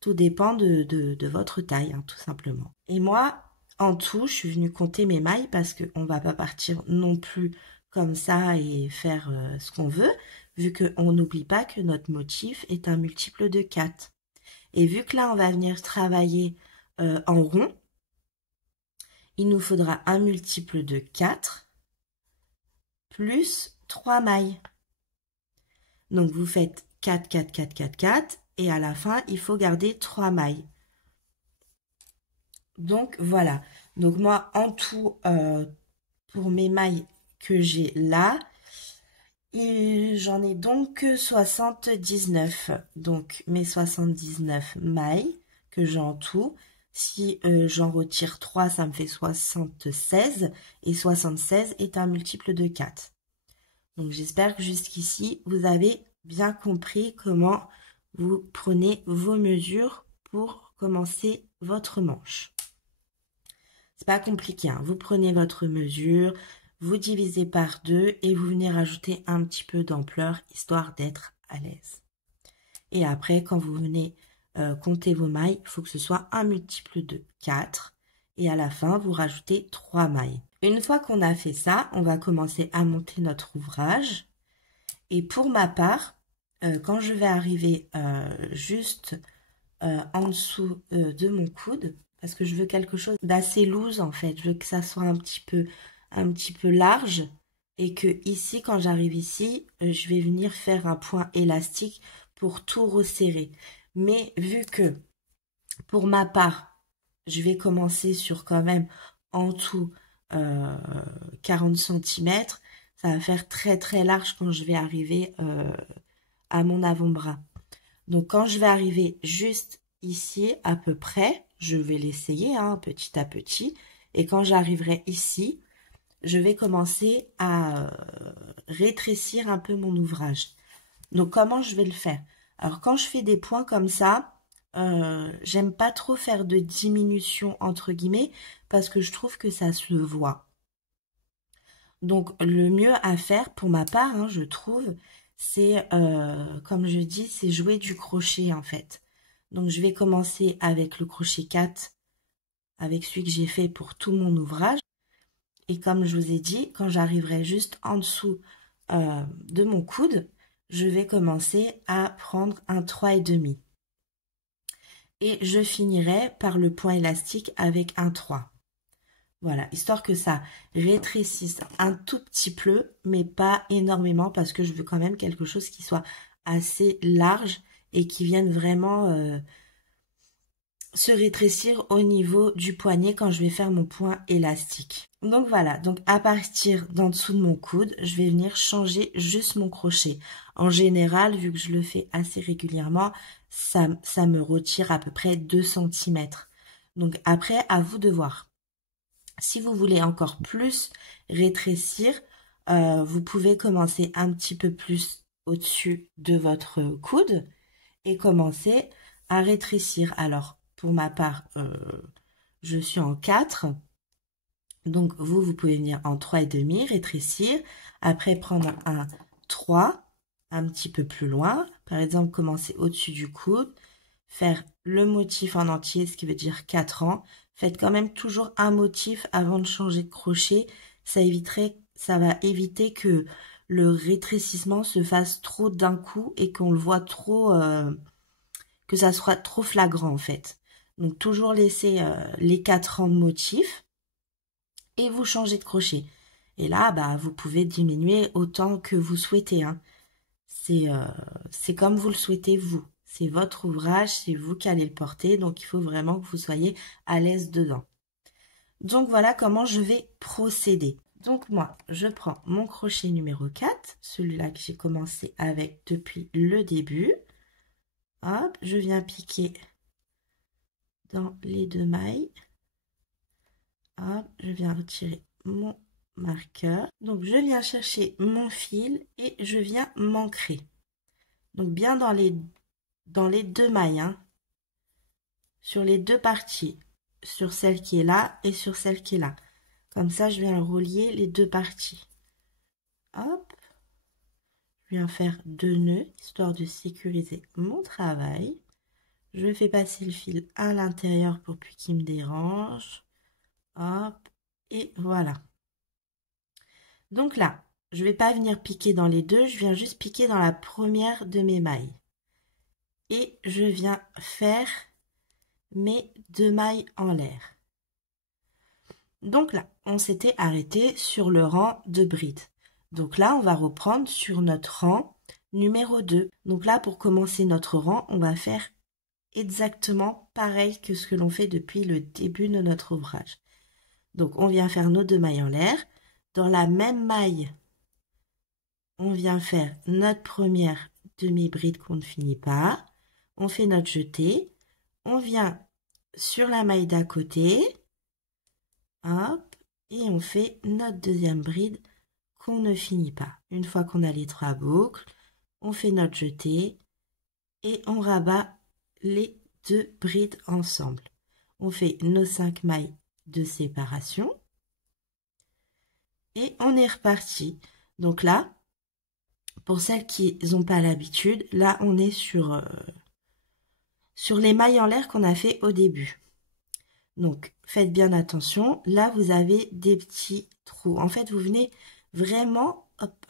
Tout dépend de votre taille, hein, tout simplement. Et moi, en tout, je suis venue compter mes mailles parce qu'on ne va pas partir non plus comme ça et faire ce qu'on veut, vu qu'on n'oublie pas que notre motif est un multiple de 4. Et vu que là, on va venir travailler en rond, il nous faudra un multiple de 4 plus 3 mailles. Donc vous faites 4, 4, 4, 4, 4 et à la fin, il faut garder 3 mailles. Donc voilà. Donc moi, en tout, pour mes mailles que j'ai là, j'en ai donc 79. Donc mes 79 mailles que j'ai en tout. Si j'en retire 3, ça me fait 76. Et 76 est un multiple de 4. Donc j'espère que jusqu'ici, vous avez bien compris comment vous prenez vos mesures pour commencer votre manche. C'est pas compliqué, hein. Vous prenez votre mesure, vous divisez par 2 et vous venez rajouter un petit peu d'ampleur, histoire d'être à l'aise. Et après, quand vous venez compter vos mailles, il faut que ce soit un multiple de 4. Et à la fin, vous rajoutez 3 mailles. Une fois qu'on a fait ça, on va commencer à monter notre ouvrage. Et pour ma part, quand je vais arriver juste en dessous de mon coude, parce que je veux quelque chose d'assez loose en fait, je veux que ça soit un petit peu large et que ici, quand j'arrive ici, je vais venir faire un point élastique pour tout resserrer. Mais vu que pour ma part, je vais commencer sur quand même en tout 40 cm, ça va faire très très large quand je vais arriver à mon avant-bras. Donc quand je vais arriver juste ici à peu près, je vais l'essayer hein, petit à petit. Et quand j'arriverai ici, je vais commencer à rétrécir un peu mon ouvrage. Donc comment je vais le faire? Alors quand je fais des points comme ça, j'aime pas trop faire de diminution entre guillemets parce que je trouve que ça se voit. Donc le mieux à faire pour ma part, hein, je trouve, c'est comme je dis, c'est jouer du crochet en fait. Donc je vais commencer avec le crochet 4, avec celui que j'ai fait pour tout mon ouvrage. Et comme je vous ai dit, quand j'arriverai juste en dessous de mon coude, je vais commencer à prendre un 3,5. Et je finirai par le point élastique avec un 3. Voilà, histoire que ça rétrécisse un tout petit peu, mais pas énormément, parce que je veux quand même quelque chose qui soit assez large et qui vienne vraiment se rétrécir au niveau du poignet quand je vais faire mon point élastique. Donc voilà, donc à partir d'en dessous de mon coude, je vais venir changer juste mon crochet. En général, vu que je le fais assez régulièrement, ça me retire à peu près 2 cm. Donc après, à vous de voir. Si vous voulez encore plus rétrécir, vous pouvez commencer un petit peu plus au-dessus de votre coude et commencer à rétrécir. Alors, pour ma part, je suis en 4. Donc, vous pouvez venir en 3,5, rétrécir. Après, prendre un 3, un petit peu plus loin. Par exemple, commencer au-dessus du coude. Faire le motif en entier, ce qui veut dire 4 ans. Faites quand même toujours un motif avant de changer de crochet. Ça va éviter que le rétrécissement se fasse trop d'un coup et qu'on le voit trop, que ça soit trop flagrant en fait. Donc toujours laisser les 4 rangs de motifs et vous changez de crochet. Et là, bah, vous pouvez diminuer autant que vous souhaitez. Hein. C'est comme vous le souhaitez vous. C'est votre ouvrage, c'est vous qui allez le porter, donc il faut vraiment que vous soyez à l'aise dedans. Donc voilà comment je vais procéder. Donc moi, je prends mon crochet numéro 4, celui-là que j'ai commencé avec depuis le début. Hop, je viens piquer dans les 2 mailles. Hop, je viens retirer mon marqueur. Donc je viens chercher mon fil et je viens m'ancrer. Donc bien dans les 2 mailles, hein, sur les 2 parties, sur celle qui est là et sur celle qui est là. Comme ça, je viens relier les 2 parties. Hop, je viens faire 2 nœuds, histoire de sécuriser mon travail. Je fais passer le fil à l'intérieur pour plus qu'il me dérange. Hop, et voilà. Donc là, je ne vais pas venir piquer dans les 2, je viens juste piquer dans la première de mes mailles. Et je viens faire mes 2 mailles en l'air. Donc là, on s'était arrêté sur le rang de bride. Donc là, on va reprendre sur notre rang numéro 2. Donc là, pour commencer notre rang, on va faire exactement pareil que ce que l'on fait depuis le début de notre ouvrage. Donc on vient faire nos 2 mailles en l'air. Dans la même maille, on vient faire notre première demi-bride qu'on ne finit pas. On fait notre jeté. On vient sur la maille d'à côté. Hop. Et on fait notre deuxième bride qu'on ne finit pas. Une fois qu'on a les 3 boucles, on fait notre jeté et on rabat les 2 brides ensemble. On fait nos 5 mailles de séparation et on est reparti. Donc là, pour celles qui n'ont pas l'habitude, là on est sur les mailles en l'air qu'on a fait au début. Donc faites bien attention, là vous avez des petits trous. En fait, vous venez vraiment, hop,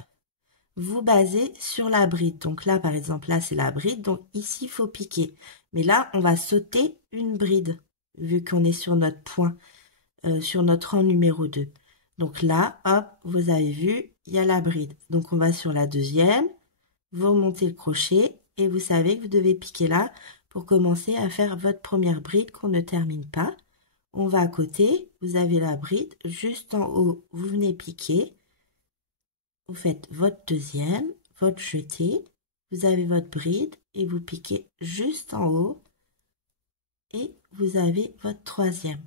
vous basez sur la bride. Donc là, par exemple, là c'est la bride, donc ici il faut piquer. Mais là, on va sauter une bride, vu qu'on est sur notre point, sur notre rang numéro 2. Donc là, hop, vous avez vu, il y a la bride. Donc on va sur la deuxième, vous remontez le crochet et vous savez que vous devez piquer là pour commencer à faire votre première bride qu'on ne termine pas. On va à côté, vous avez la bride, juste en haut, vous venez piquer. Vous faites votre deuxième, votre jeté, vous avez votre bride et vous piquez juste en haut et vous avez votre troisième.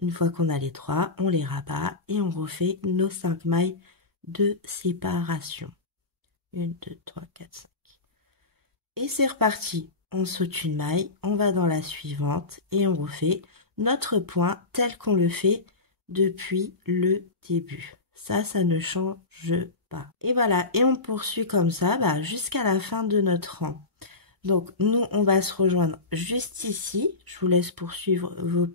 Une fois qu'on a les 3, on les rabat et on refait nos 5 mailles de séparation. 1, 2, 3, 4, 5. Et c'est reparti. On saute une maille, on va dans la suivante et on refait notre point tel qu'on le fait depuis le début. Ça ne change pas. Et voilà, et on poursuit comme ça jusqu'à la fin de notre rang. Donc nous, on va se rejoindre juste ici. Je vous laisse poursuivre votre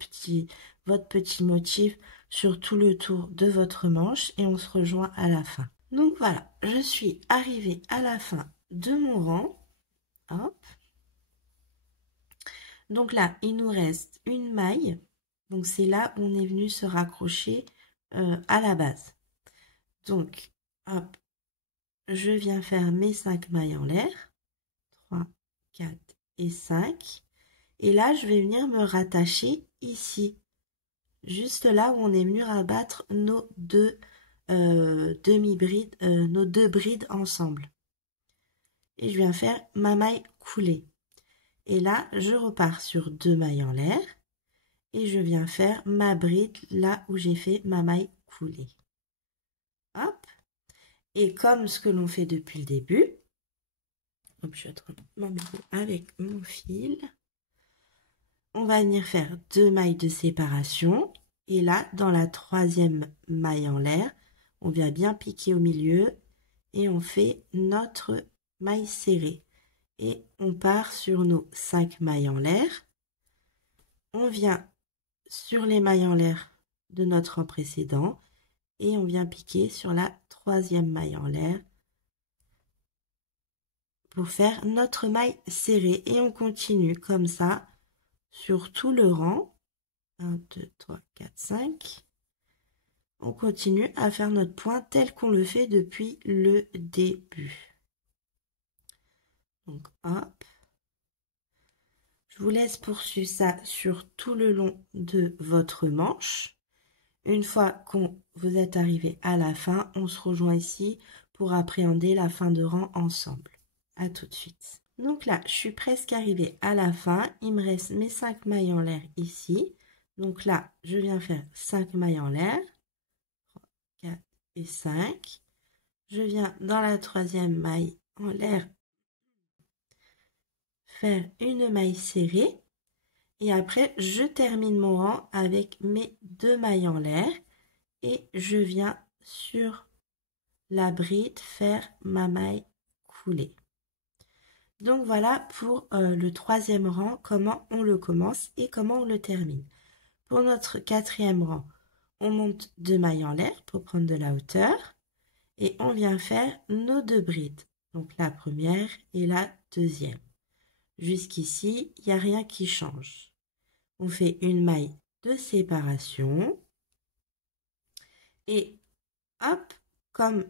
petit motif sur tout le tour de votre manche et on se rejoint à la fin. Donc voilà, je suis arrivée à la fin de mon rang. Hop. Donc là, il nous reste une maille. Donc c'est là où on est venu se raccrocher à la base. Donc, hop, je viens faire mes 5 mailles en l'air. 3, 4 et 5. Et là, je vais venir me rattacher ici. Juste là où on est venu rabattre nos 2 demi-brides, nos 2 brides ensemble. Et je viens faire ma maille coulée. Et là, je repars sur 2 mailles en l'air. Et je viens faire ma bride là où j'ai fait ma maille coulée. Hop. Et comme ce que l'on fait depuis le début, hop, je vais m'embêter avec mon fil. On va venir faire 2 mailles de séparation. Et là, dans la troisième maille en l'air, on vient bien piquer au milieu et on fait notre maille serrée. Et on part sur nos 5 mailles en l'air. On vient sur les mailles en l'air de notre rang précédent et on vient piquer sur la troisième maille en l'air pour faire notre maille serrée. Et on continue comme ça sur tout le rang. 1, 2, 3, 4, 5. On continue à faire notre point tel qu'on le fait depuis le début. Donc hop. Je vous laisse poursuivre ça sur tout le long de votre manche. Une fois qu'on vous êtes arrivé à la fin, on se rejoint ici pour appréhender la fin de rang ensemble. À tout de suite. Donc là, je suis presque arrivée à la fin. Il me reste mes 5 mailles en l'air ici. Donc là, je viens faire 5 mailles en l'air. 3, 4 et 5. Je viens dans la troisième maille en l'air faire une maille serrée. Et après, je termine mon rang avec mes 2 mailles en l'air. Et je viens sur la bride faire ma maille coulée. Donc voilà pour le troisième rang, comment on le commence et comment on le termine. Pour notre quatrième rang, on monte 2 mailles en l'air pour prendre de la hauteur et on vient faire nos 2 brides. Donc la première et la deuxième. Jusqu'ici, il n'y a rien qui change. On fait une maille de séparation et hop, comme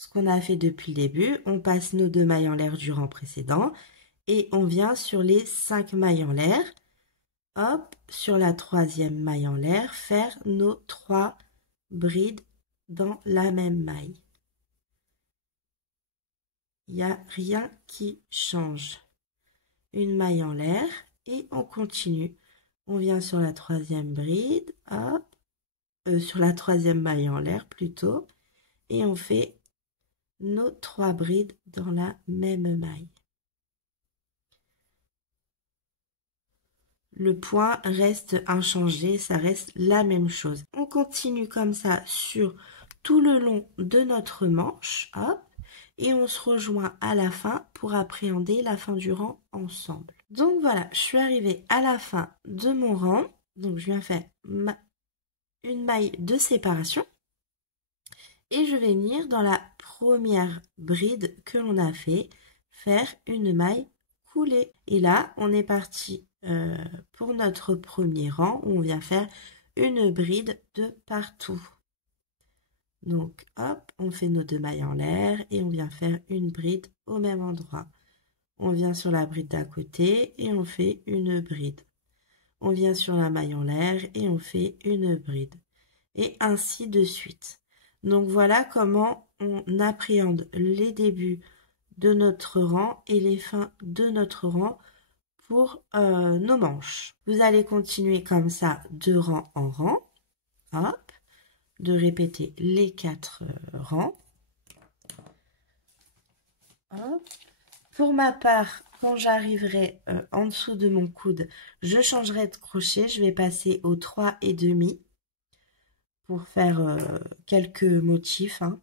ce qu'on a fait depuis le début. On passe nos 2 mailles en l'air du rang précédent et on vient sur les 5 mailles en l'air. Hop, sur la 3e maille en l'air, faire nos 3 brides dans la même maille. Il n'y a rien qui change. Une maille en l'air et on continue. On vient sur la 3e bride, hop, sur la 3e maille en l'air plutôt, et on fait nos 3 brides dans la même maille. Le point reste inchangé, ça reste la même chose. On continue comme ça sur tout le long de notre manche, hop, et on se rejoint à la fin pour appréhender la fin du rang ensemble. Donc voilà, je suis arrivée à la fin de mon rang. Donc je viens faire une maille de séparation et je vais venir dans la première bride que l'on a fait, faire une maille coulée. Et là, on est parti pour notre premier rang où on vient faire une bride de partout. Donc hop, on fait nos 2 mailles en l'air et on vient faire une bride au même endroit. On vient sur la bride d'à côté et on fait une bride. On vient sur la maille en l'air et on fait une bride. Et ainsi de suite. Donc voilà comment on appréhende les débuts de notre rang et les fins de notre rang pour nos manches. Vous allez continuer comme ça de rang en rang. Hop, de répéter les 4 rangs. Hop. Pour ma part, quand j'arriverai en dessous de mon coude, je changerai de crochet. Je vais passer au 3,5 pour faire quelques motifs. Hein.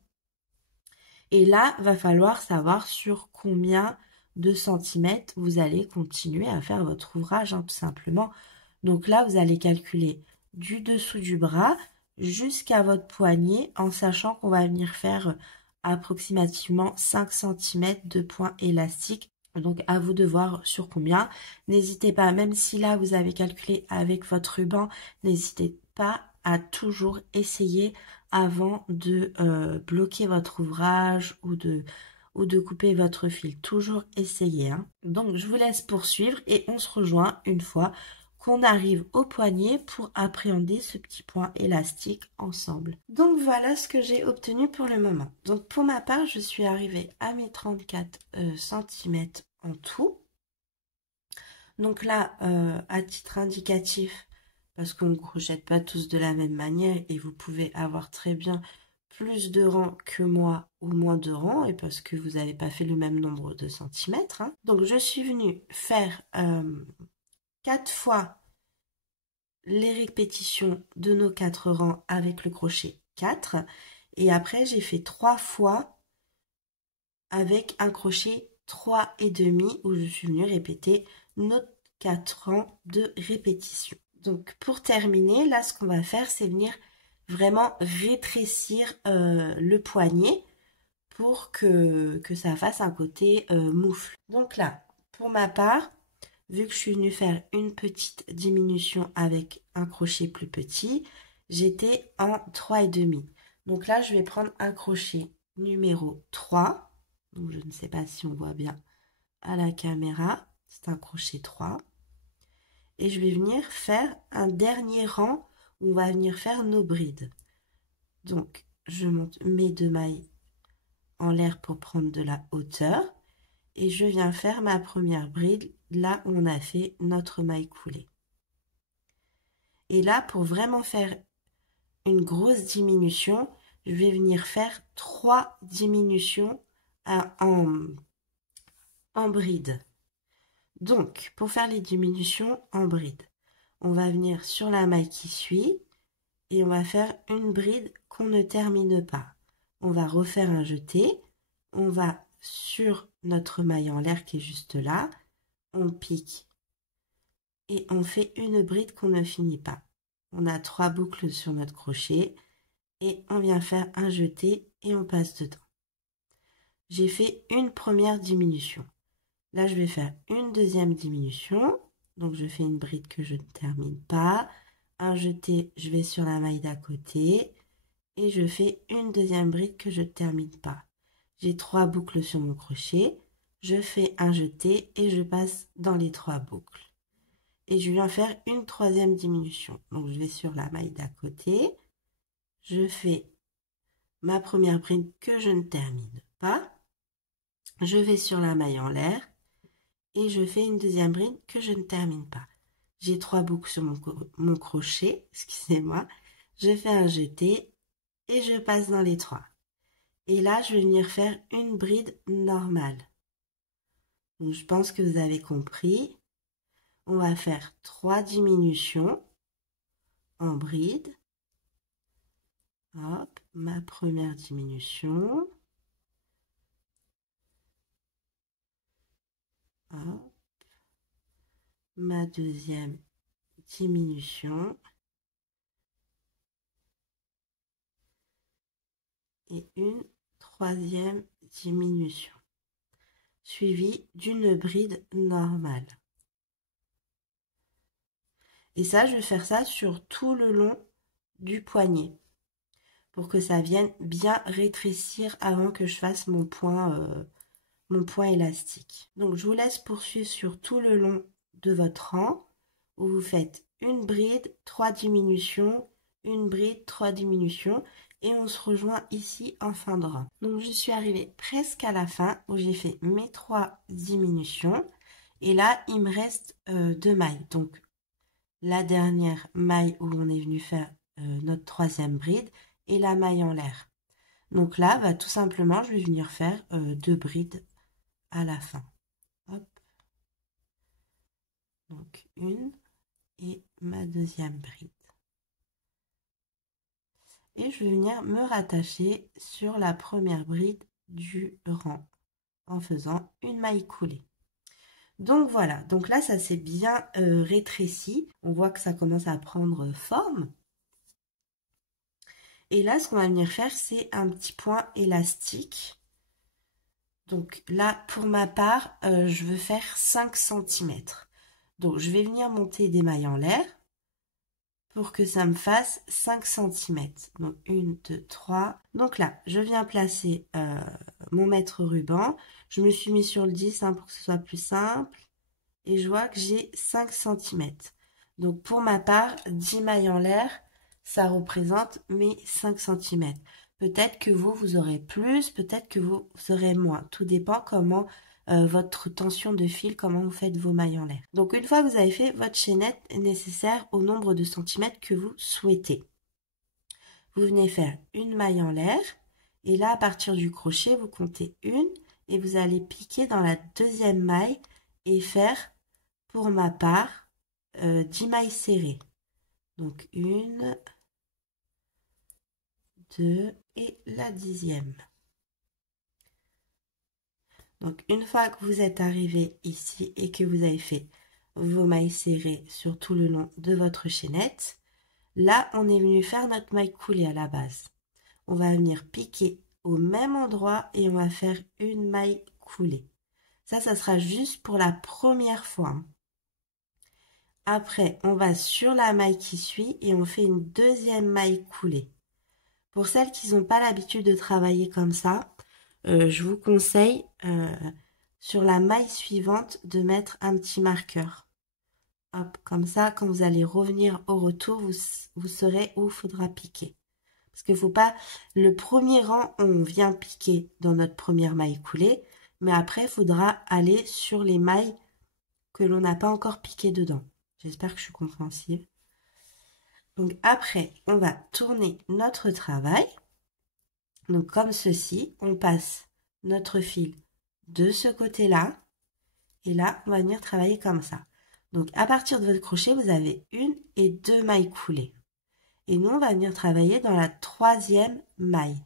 Et là, va falloir savoir sur combien de centimètres vous allez continuer à faire votre ouvrage, hein, tout simplement. Donc là, vous allez calculer du dessous du bras jusqu'à votre poignet en sachant qu'on va venir faire approximativement 5 cm de point élastique. Donc à vous de voir sur combien. N'hésitez pas, même si là vous avez calculé avec votre ruban, n'hésitez pas à toujours essayer avant de bloquer votre ouvrage ou de couper votre fil. Toujours essayer. Hein. Donc je vous laisse poursuivre et on se rejoint une fois qu'on arrive au poignet pour appréhender ce petit point élastique ensemble. Donc voilà ce que j'ai obtenu pour le moment. Donc pour ma part, je suis arrivée à mes 34 cm en tout. Donc là, à titre indicatif, parce qu'on ne crochette pas tous de la même manière et vous pouvez avoir très bien plus de rangs que moi ou moins de rangs et parce que vous n'avez pas fait le même nombre de centimètres. Hein. Donc je suis venue faire 4 fois les répétitions de nos 4 rangs avec le crochet 4 et après j'ai fait 3 fois avec un crochet 3,5 où je suis venue répéter nos 4 rangs de répétition. Donc pour terminer, là ce qu'on va faire c'est venir vraiment rétrécir le poignet pour que ça fasse un côté moufle. Donc là, pour ma part, vu que je suis venue faire une petite diminution avec un crochet plus petit, j'étais en 3,5. Donc là, je vais prendre un crochet numéro 3. Donc je ne sais pas si on voit bien à la caméra. C'est un crochet 3. Et je vais venir faire un dernier rang où on va venir faire nos brides. Donc, je monte mes 2 mailles en l'air pour prendre de la hauteur. Et je viens faire ma première bride là où on a fait notre maille coulée. Et là, pour vraiment faire une grosse diminution, je vais venir faire 3 diminutions en bride. Donc, pour faire les diminutions en bride, on va venir sur la maille qui suit et on va faire une bride qu'on ne termine pas. On va refaire un jeté, on va sur notre maille en l'air qui est juste là, on pique et on fait une bride qu'on ne finit pas. On a 3 boucles sur notre crochet et on vient faire un jeté et on passe dedans. J'ai fait une première diminution. Là, je vais faire une deuxième diminution. Donc, je fais une bride que je ne termine pas. Un jeté, je vais sur la maille d'à côté. Et je fais une deuxième bride que je ne termine pas. J'ai 3 boucles sur mon crochet, je fais un jeté et je passe dans les 3 boucles. Et je viens faire une troisième diminution. Donc je vais sur la maille d'à côté, je fais ma première bride que je ne termine pas, je vais sur la maille en l'air et je fais une deuxième bride que je ne termine pas. J'ai 3 boucles sur mon crochet, excusez-moi, je fais un jeté et je passe dans les 3. Et là, je vais venir faire une bride normale. Donc, je pense que vous avez compris. On va faire 3 diminutions en bride. Hop, ma première diminution. Hop, ma deuxième diminution. Et une troisième diminution. Suivie d'une bride normale. Et ça, je vais faire ça sur tout le long du poignet pour que ça vienne bien rétrécir avant que je fasse mon point élastique. Donc, je vous laisse poursuivre sur tout le long de votre rang où vous faites une bride, 3 diminutions, une bride, 3 diminutions et on se rejoint ici en fin de rang. Donc, je suis arrivée presque à la fin où j'ai fait mes 3 diminutions et là, il me reste 2 mailles. Donc, la dernière maille où on est venu faire notre troisième bride et la maille en l'air. Donc là, bah, tout simplement, je vais venir faire 2 brides à la fin. Hop. Donc une et ma deuxième bride. Et je vais venir me rattacher sur la première bride du rang en faisant une maille coulée. Donc voilà, donc là ça s'est bien rétréci. On voit que ça commence à prendre forme. Et là, ce qu'on va venir faire, c'est un petit point élastique. Donc là, pour ma part, je veux faire 5 cm. Donc, je vais venir monter des mailles en l'air pour que ça me fasse 5 cm. Donc, 1, 2, 3. Donc là, je viens placer mon mètre ruban. Je me suis mis sur le 10 pour que ce soit plus simple. Et je vois que j'ai 5 cm. Donc, pour ma part, 10 mailles en l'air, ça représente mes 5 cm. Peut-être que vous aurez plus, peut-être que vous aurez moins. Tout dépend comment votre tension de fil, comment vous faites vos mailles en l'air. Donc, une fois que vous avez fait votre chaînette nécessaire au nombre de centimètres que vous souhaitez, vous venez faire une maille en l'air. Et là, à partir du crochet, vous comptez une et vous allez piquer dans la deuxième maille et faire, pour ma part, 10 mailles serrées. Donc, 1, 2 et la 10e. Donc, une fois que vous êtes arrivé ici et que vous avez fait vos mailles serrées sur tout le long de votre chaînette, là, on est venu faire notre maille coulée à la base. On va venir piquer au même endroit et on va faire une maille coulée. Ça sera juste pour la première fois. Après, on va sur la maille qui suit et on fait une deuxième maille coulée. Pour celles qui n'ont pas l'habitude de travailler comme ça, je vous conseille sur la maille suivante de mettre un petit marqueur. Hop, comme ça, quand vous allez revenir au retour, vous saurez où il faudra piquer. Parce qu'il ne faut pas, le premier rang, on vient piquer dans notre première maille coulée, mais après, il faudra aller sur les mailles que l'on n'a pas encore piqué dedans. J'espère que je suis compréhensible. Donc après, on va tourner notre travail. Donc comme ceci, on passe notre fil de ce côté-là. Et là, on va venir travailler comme ça. Donc à partir de votre crochet, vous avez une et 2 mailles coulées. Et nous, on va venir travailler dans la troisième maille.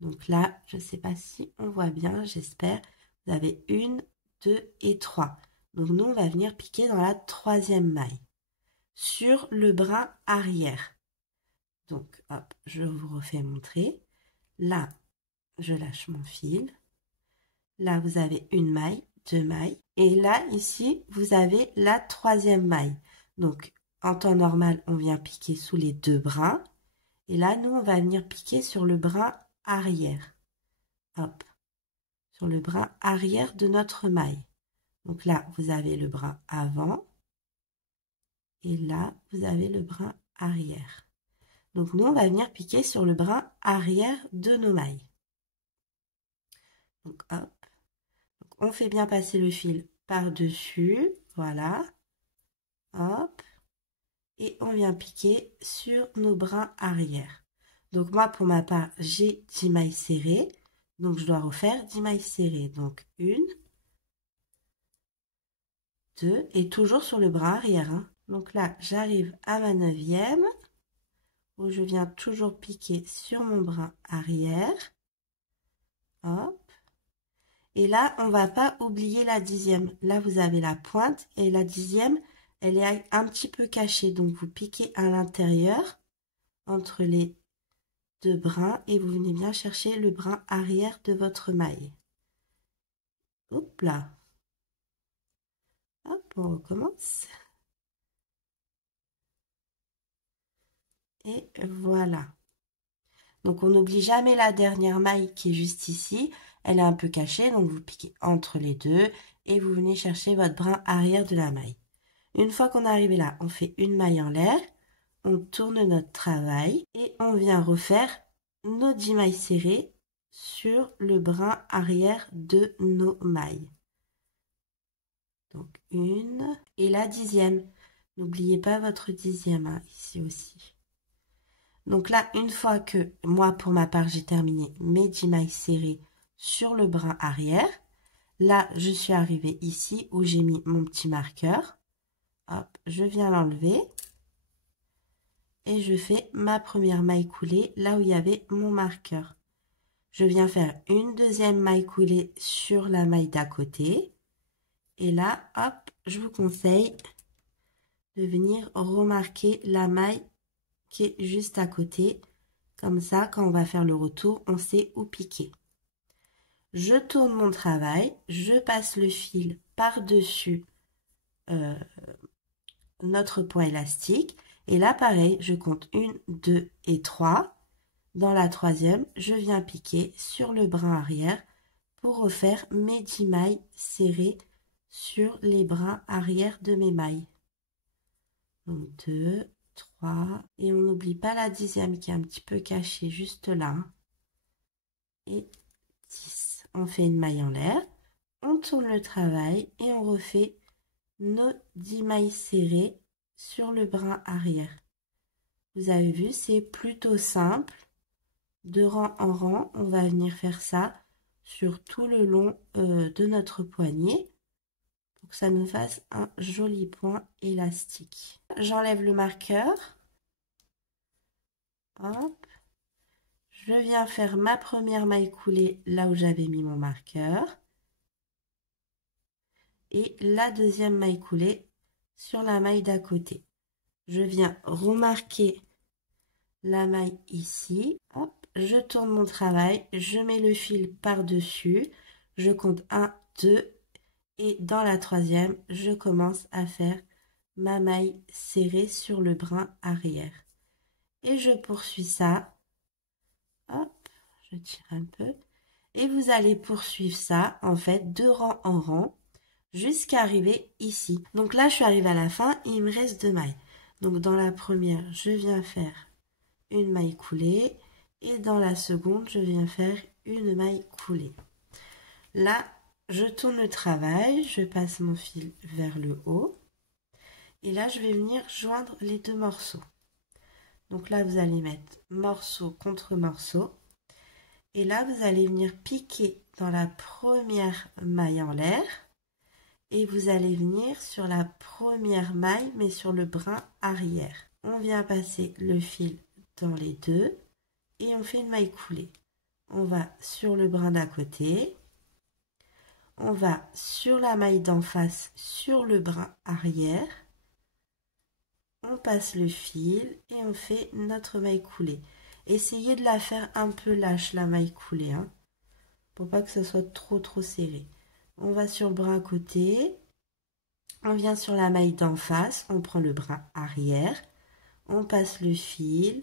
Donc là, je ne sais pas si on voit bien, j'espère. Vous avez 1, 2 et 3. Donc nous, on va venir piquer dans la troisième maille sur le brin arrière. Donc, hop, je vous refais montrer. Là, je lâche mon fil. Là, vous avez une maille, 2 mailles. Et là, ici, vous avez la troisième maille. Donc, en temps normal, on vient piquer sous les 2 brins. Et là, nous, on va venir piquer sur le brin arrière. Hop. sur le brin arrière de notre maille. Donc là, vous avez le brin avant et là, vous avez le brin arrière. Donc nous, on va venir piquer sur le brin arrière de nos mailles. Donc hop, donc, on fait bien passer le fil par-dessus, voilà, hop, et on vient piquer sur nos brins arrière. Donc moi, pour ma part, j'ai 10 mailles serrées, donc je dois refaire 10 mailles serrées. Donc 1, 2, et toujours sur le brin arrière, hein. Donc là, j'arrive à ma 9e, où je viens toujours piquer sur mon brin arrière, hop. Et là, on va pas oublier la 10e. Là, vous avez la pointe et la 10e, elle est un petit peu cachée. Donc, vous piquez à l'intérieur entre les deux brins et vous venez bien chercher le brin arrière de votre maille. Hop là. Hop, on recommence. Et voilà. Donc, on n'oublie jamais la dernière maille qui est juste ici. Elle est un peu cachée, donc vous piquez entre les deux et vous venez chercher votre brin arrière de la maille. Une fois qu'on est arrivé là, on fait une maille en l'air, on tourne notre travail et on vient refaire nos 10 mailles serrées sur le brin arrière de nos mailles. Donc une et la 10e. N'oubliez pas votre 10e, hein, ici aussi. Donc là, une fois que moi, pour ma part, j'ai terminé mes 10 mailles serrées sur le brin arrière, là, je suis arrivée ici où j'ai mis mon petit marqueur. Hop, je viens l'enlever et je fais ma première maille coulée là où il y avait mon marqueur. Je viens faire une deuxième maille coulée sur la maille d'à côté. Et là, hop, je vous conseille de venir remarquer la maille qui est juste à côté. Comme ça, quand on va faire le retour, on sait où piquer. Je tourne mon travail, je passe le fil par-dessus notre point élastique. Et là, pareil, je compte 1, 2 et 3. Dans la troisième, je viens piquer sur le brin arrière pour refaire mes 10 mailles serrées sur les brins arrière de mes mailles. Donc 2, 3, et on n'oublie pas la 10e qui est un petit peu cachée juste là. Et 10. On fait une maille en l'air, on tourne le travail et on refait nos 10 mailles serrées sur le brin arrière. Vous avez vu, c'est plutôt simple. De rang en rang, on va venir faire ça sur tout le long de notre poignet pour que ça nous fasse un joli point élastique. J'enlève le marqueur. Hop. Je viens faire ma première maille coulée là où j'avais mis mon marqueur. Et la deuxième maille coulée sur la maille d'à côté. Je viens remarquer la maille ici. Hop, je tourne mon travail, je mets le fil par-dessus, je compte 1, 2 et dans la troisième, je commence à faire ma maille serrée sur le brin arrière. Et je poursuis ça. Hop, je tire un peu. Et vous allez poursuivre ça, en fait, de rang en rang, jusqu'à arriver ici. Donc là, je suis arrivée à la fin, et il me reste 2 mailles. Donc dans la première, je viens faire une maille coulée. Et dans la seconde, je viens faire une maille coulée. Là, je tourne le travail, je passe mon fil vers le haut. Et là, je vais venir joindre les deux morceaux. Donc là, vous allez mettre morceau contre morceau. Et là, vous allez venir piquer dans la première maille en l'air. Et vous allez venir sur la première maille, mais sur le brin arrière. On vient passer le fil dans les deux. Et on fait une maille coulée. On va sur le brin d'à côté. On va sur la maille d'en face, sur le brin arrière. On passe le fil et on fait notre maille coulée. Essayez de la faire un peu lâche, la maille coulée, hein, pour pas que ça soit trop serré. On va sur le brin à côté. On vient sur la maille d'en face. On prend le brin arrière. On passe le fil.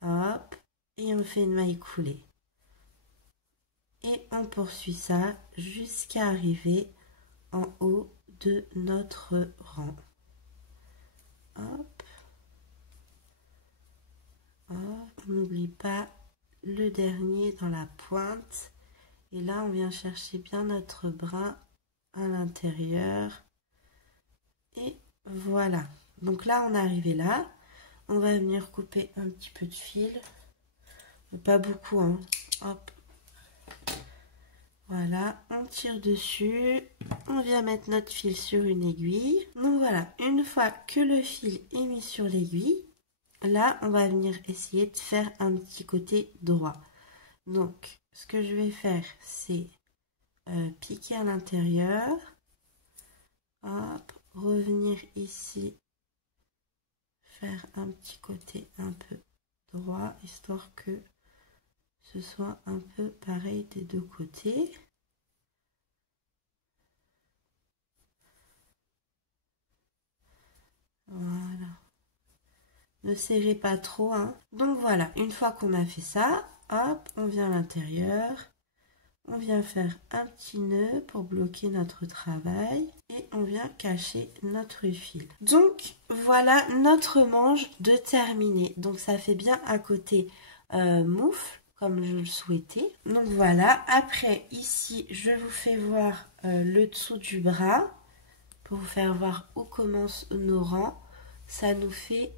Hop. Et on fait une maille coulée. Et on poursuit ça jusqu'à arriver en haut de notre rang. Hop. Hop. On n'oublie pas le dernier dans la pointe. Et là, on vient chercher bien notre brin à l'intérieur. Et voilà. Donc là, on est arrivé là. On va venir couper un petit peu de fil. Pas beaucoup, hein. Hop. Voilà, on tire dessus. On vient mettre notre fil sur une aiguille. Donc voilà, une fois que le fil est mis sur l'aiguille, là, on va venir essayer de faire un petit côté droit. Donc, ce que je vais faire, c'est piquer à l'intérieur. Hop, revenir ici, faire un petit côté un peu droit, histoire que ce soit un peu pareil des deux côtés. Voilà. Ne serrez pas trop, hein. Donc voilà, une fois qu'on a fait ça, hop, on vient à l'intérieur. On vient faire un petit nœud pour bloquer notre travail et on vient cacher notre fil. Donc voilà notre manche de terminé. Donc ça fait bien à côté moufle comme je le souhaitais. Donc voilà, après ici je vous fais voir le dessous du bras pour vous faire voir où commencent nos rangs. Ça nous fait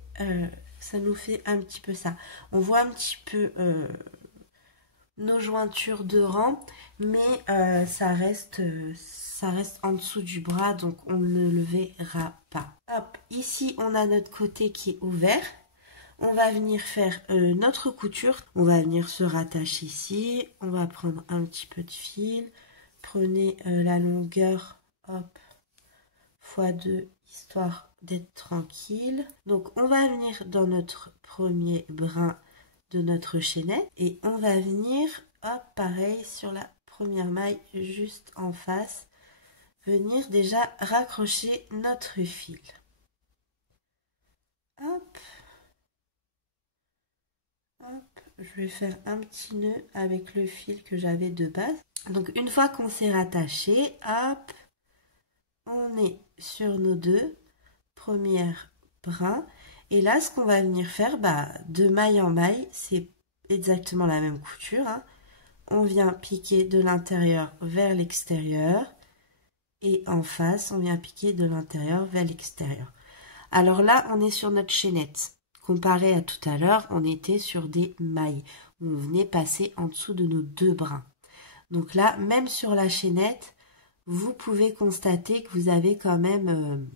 un petit peu ça. On voit un petit peu nos jointures de rang, mais ça reste en dessous du bras, donc on ne le verra pas. Hop, ici on a notre côté qui est ouvert. On va venir faire notre couture. On va venir se rattacher ici. On va prendre un petit peu de fil. Prenez la longueur, hop, x2, histoire d'être tranquille. Donc on va venir dans notre premier brin de notre chaînette et on va venir, hop, pareil sur la première maille juste en face, venir déjà raccrocher notre fil. Hop, hop, je vais faire un petit nœud avec le fil que j'avais de base. Donc une fois qu'on s'est rattaché, hop, on est sur nos deux premières brins. Et là, ce qu'on va venir faire, de maille en maille, c'est exactement la même couture, hein. On vient piquer de l'intérieur vers l'extérieur. Et en face, on vient piquer de l'intérieur vers l'extérieur. Alors là, on est sur notre chaînette. Comparé à tout à l'heure, on était sur des mailles. On venait passer en dessous de nos deux brins. Donc là, même sur la chaînette, vous pouvez constater que vous avez quand même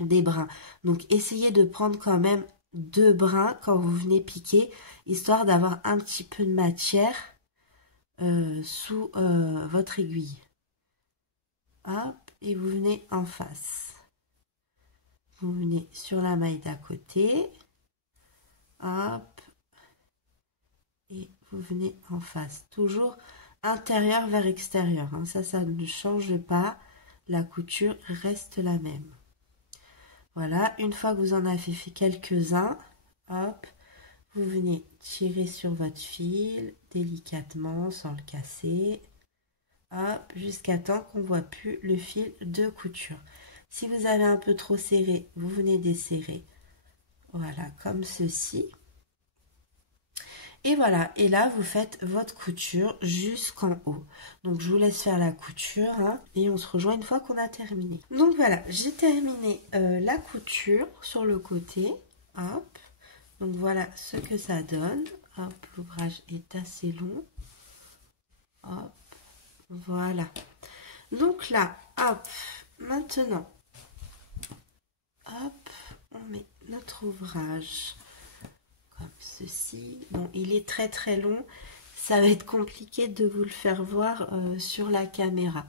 des brins. Donc essayez de prendre quand même 2 brins quand vous venez piquer, histoire d'avoir un petit peu de matière sous votre aiguille. Hop, et vous venez en face. Vous venez sur la maille d'à côté. Hop, et vous venez en face. Toujours intérieur vers extérieur, hein. Ça ne change pas. La couture reste la même. Voilà, une fois que vous en avez fait quelques-uns, hop, vous venez tirer sur votre fil délicatement sans le casser, hop, jusqu'à temps qu'on ne voit plus le fil de couture. Si vous avez un peu trop serré, vous venez desserrer, voilà, comme ceci. Et voilà, et là vous faites votre couture jusqu'en haut. Donc je vous laisse faire la couture, hein, et on se rejoint une fois qu'on a terminé. Donc voilà, j'ai terminé la couture sur le côté. Hop, donc voilà ce que ça donne. Hop, l'ouvrage est assez long. Hop, voilà. Donc là, hop, maintenant, hop, on met notre ouvrage comme ceci. Bon, il est très très long, ça va être compliqué de vous le faire voir sur la caméra,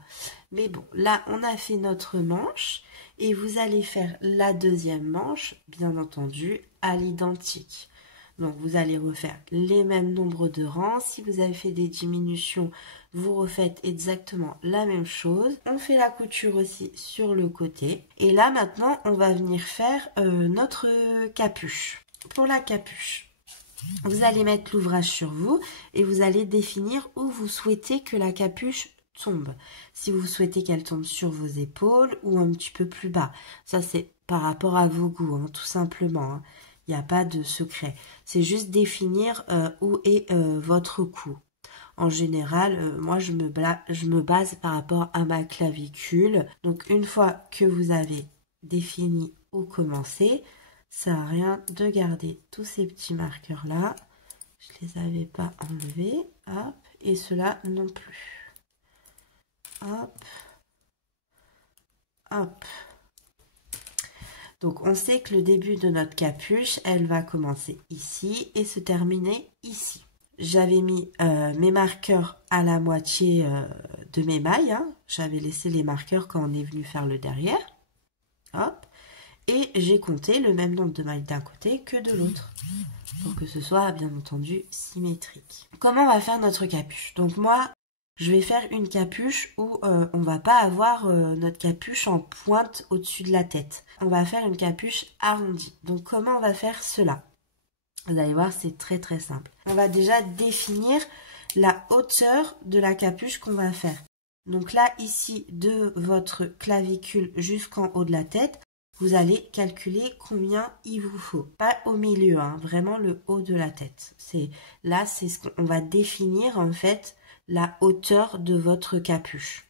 mais bon, là on a fait notre manche et vous allez faire la deuxième manche, bien entendu à l'identique. Donc vous allez refaire les mêmes nombres de rangs. Si vous avez fait des diminutions, vous refaites exactement la même chose. On fait la couture aussi sur le côté, et là maintenant on va venir faire notre capuche. Pour la capuche, vous allez mettre l'ouvrage sur vous et vous allez définir où vous souhaitez que la capuche tombe. Si vous souhaitez qu'elle tombe sur vos épaules ou un petit peu plus bas. Ça, c'est par rapport à vos goûts, hein, tout simplement. Hein. Il n'y a pas de secret. C'est juste définir où est votre cou. En général, moi, je me base par rapport à ma clavicule. Donc, une fois que vous avez défini où commencer, ça sert à rien de garder tous ces petits marqueurs-là. Je les avais pas enlevés. Hop. Et ceux-là non plus. Hop. Hop. Donc, on sait que le début de notre capuche, elle va commencer ici et se terminer ici. J'avais mis mes marqueurs à la moitié de mes mailles. Hein. J'avais laissé les marqueurs quand on est venu faire le derrière. Hop. Et j'ai compté le même nombre de mailles d'un côté que de l'autre. Pour que ce soit, bien entendu, symétrique. Comment on va faire notre capuche? Donc moi, je vais faire une capuche où on va pas avoir notre capuche en pointe au-dessus de la tête. On va faire une capuche arrondie. Donc comment on va faire cela? Vous allez voir, c'est très très simple. On va déjà définir la hauteur de la capuche qu'on va faire. Donc là, ici, de votre clavicule jusqu'en haut de la tête, vous allez calculer combien il vous faut. Pas au milieu, hein, vraiment le haut de la tête. Là, c'est ce qu'on va définir en fait la hauteur de votre capuche.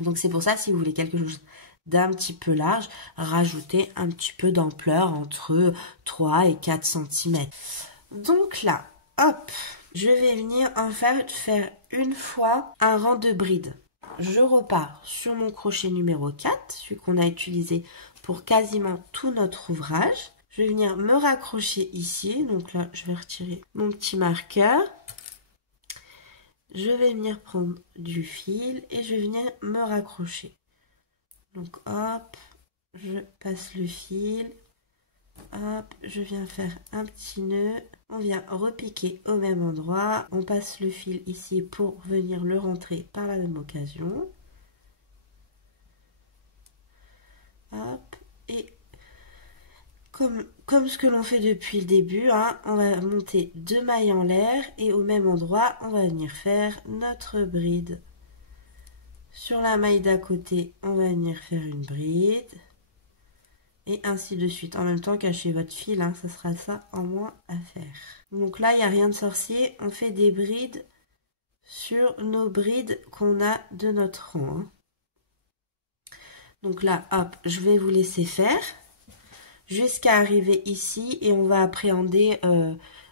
Donc c'est pour ça, si vous voulez quelque chose d'un petit peu large, rajoutez un petit peu d'ampleur entre 3 et 4 cm. Donc là, hop, je vais venir en fait faire une fois un rang de bride. Je repars sur mon crochet numéro 4, celui qu'on a utilisé pour quasiment tout notre ouvrage. Je vais venir me raccrocher ici. Donc là, je vais retirer mon petit marqueur. Je vais venir prendre du fil et je vais venir me raccrocher. Donc hop, je passe le fil. Hop, je viens faire un petit nœud. On vient repiquer au même endroit. On passe le fil ici pour venir le rentrer par la même occasion. Hop, et comme ce que l'on fait depuis le début, hein, on va monter 2 mailles en l'air et au même endroit, on va venir faire notre bride. Sur la maille d'à côté, on va venir faire une bride. Et ainsi de suite. En même temps, cachez votre fil, hein, ça sera ça en moins à faire. Donc là, il n'y a rien de sorcier. On fait des brides sur nos brides qu'on a de notre rang. Hein. Donc là, hop, je vais vous laisser faire jusqu'à arriver ici. Et on va appréhender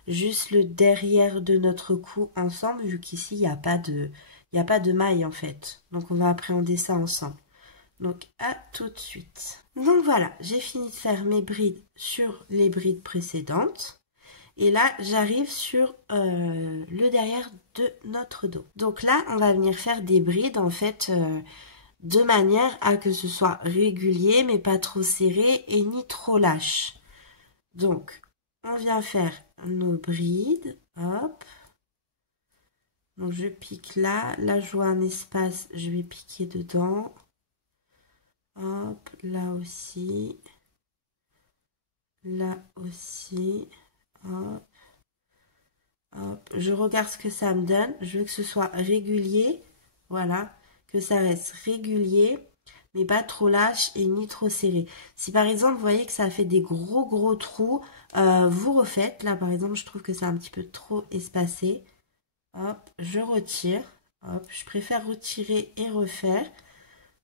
juste le derrière de notre cou ensemble, vu qu'ici, il n'y a pas de maille en fait. Donc on va appréhender ça ensemble. Donc à tout de suite. Donc voilà, j'ai fini de faire mes brides sur les brides précédentes. Et là, j'arrive sur le derrière de notre dos. Donc là, on va venir faire des brides en fait de manière à que ce soit régulier mais pas trop serré et ni trop lâche. Donc, on vient faire nos brides. Hop. Donc je pique là. Là, je vois un espace, je vais piquer dedans. Hop, là aussi. Là aussi. Hop. Hop. Je regarde ce que ça me donne. Je veux que ce soit régulier. Voilà. Que ça reste régulier. Mais pas trop lâche et ni trop serré. Si par exemple, vous voyez que ça fait des gros trous, vous refaites. Là, par exemple, je trouve que c'est un petit peu trop espacé. Hop, je retire. Hop, je préfère retirer et refaire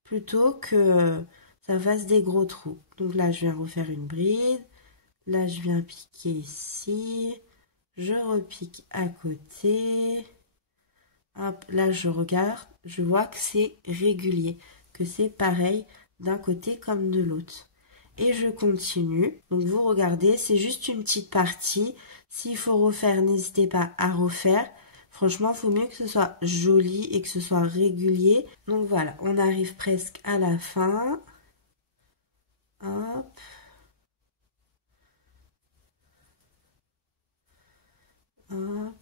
plutôt que ça fasse des gros trous. Donc là, je viens refaire une bride. Là, je viens piquer ici. Je repique à côté. Hop, là, je regarde. Je vois que c'est régulier, que c'est pareil d'un côté comme de l'autre. Et je continue. Donc, vous regardez, c'est juste une petite partie. S'il faut refaire, n'hésitez pas à refaire. Franchement, il faut mieux que ce soit joli et que ce soit régulier. Donc voilà, on arrive presque à la fin. Hop. Hop.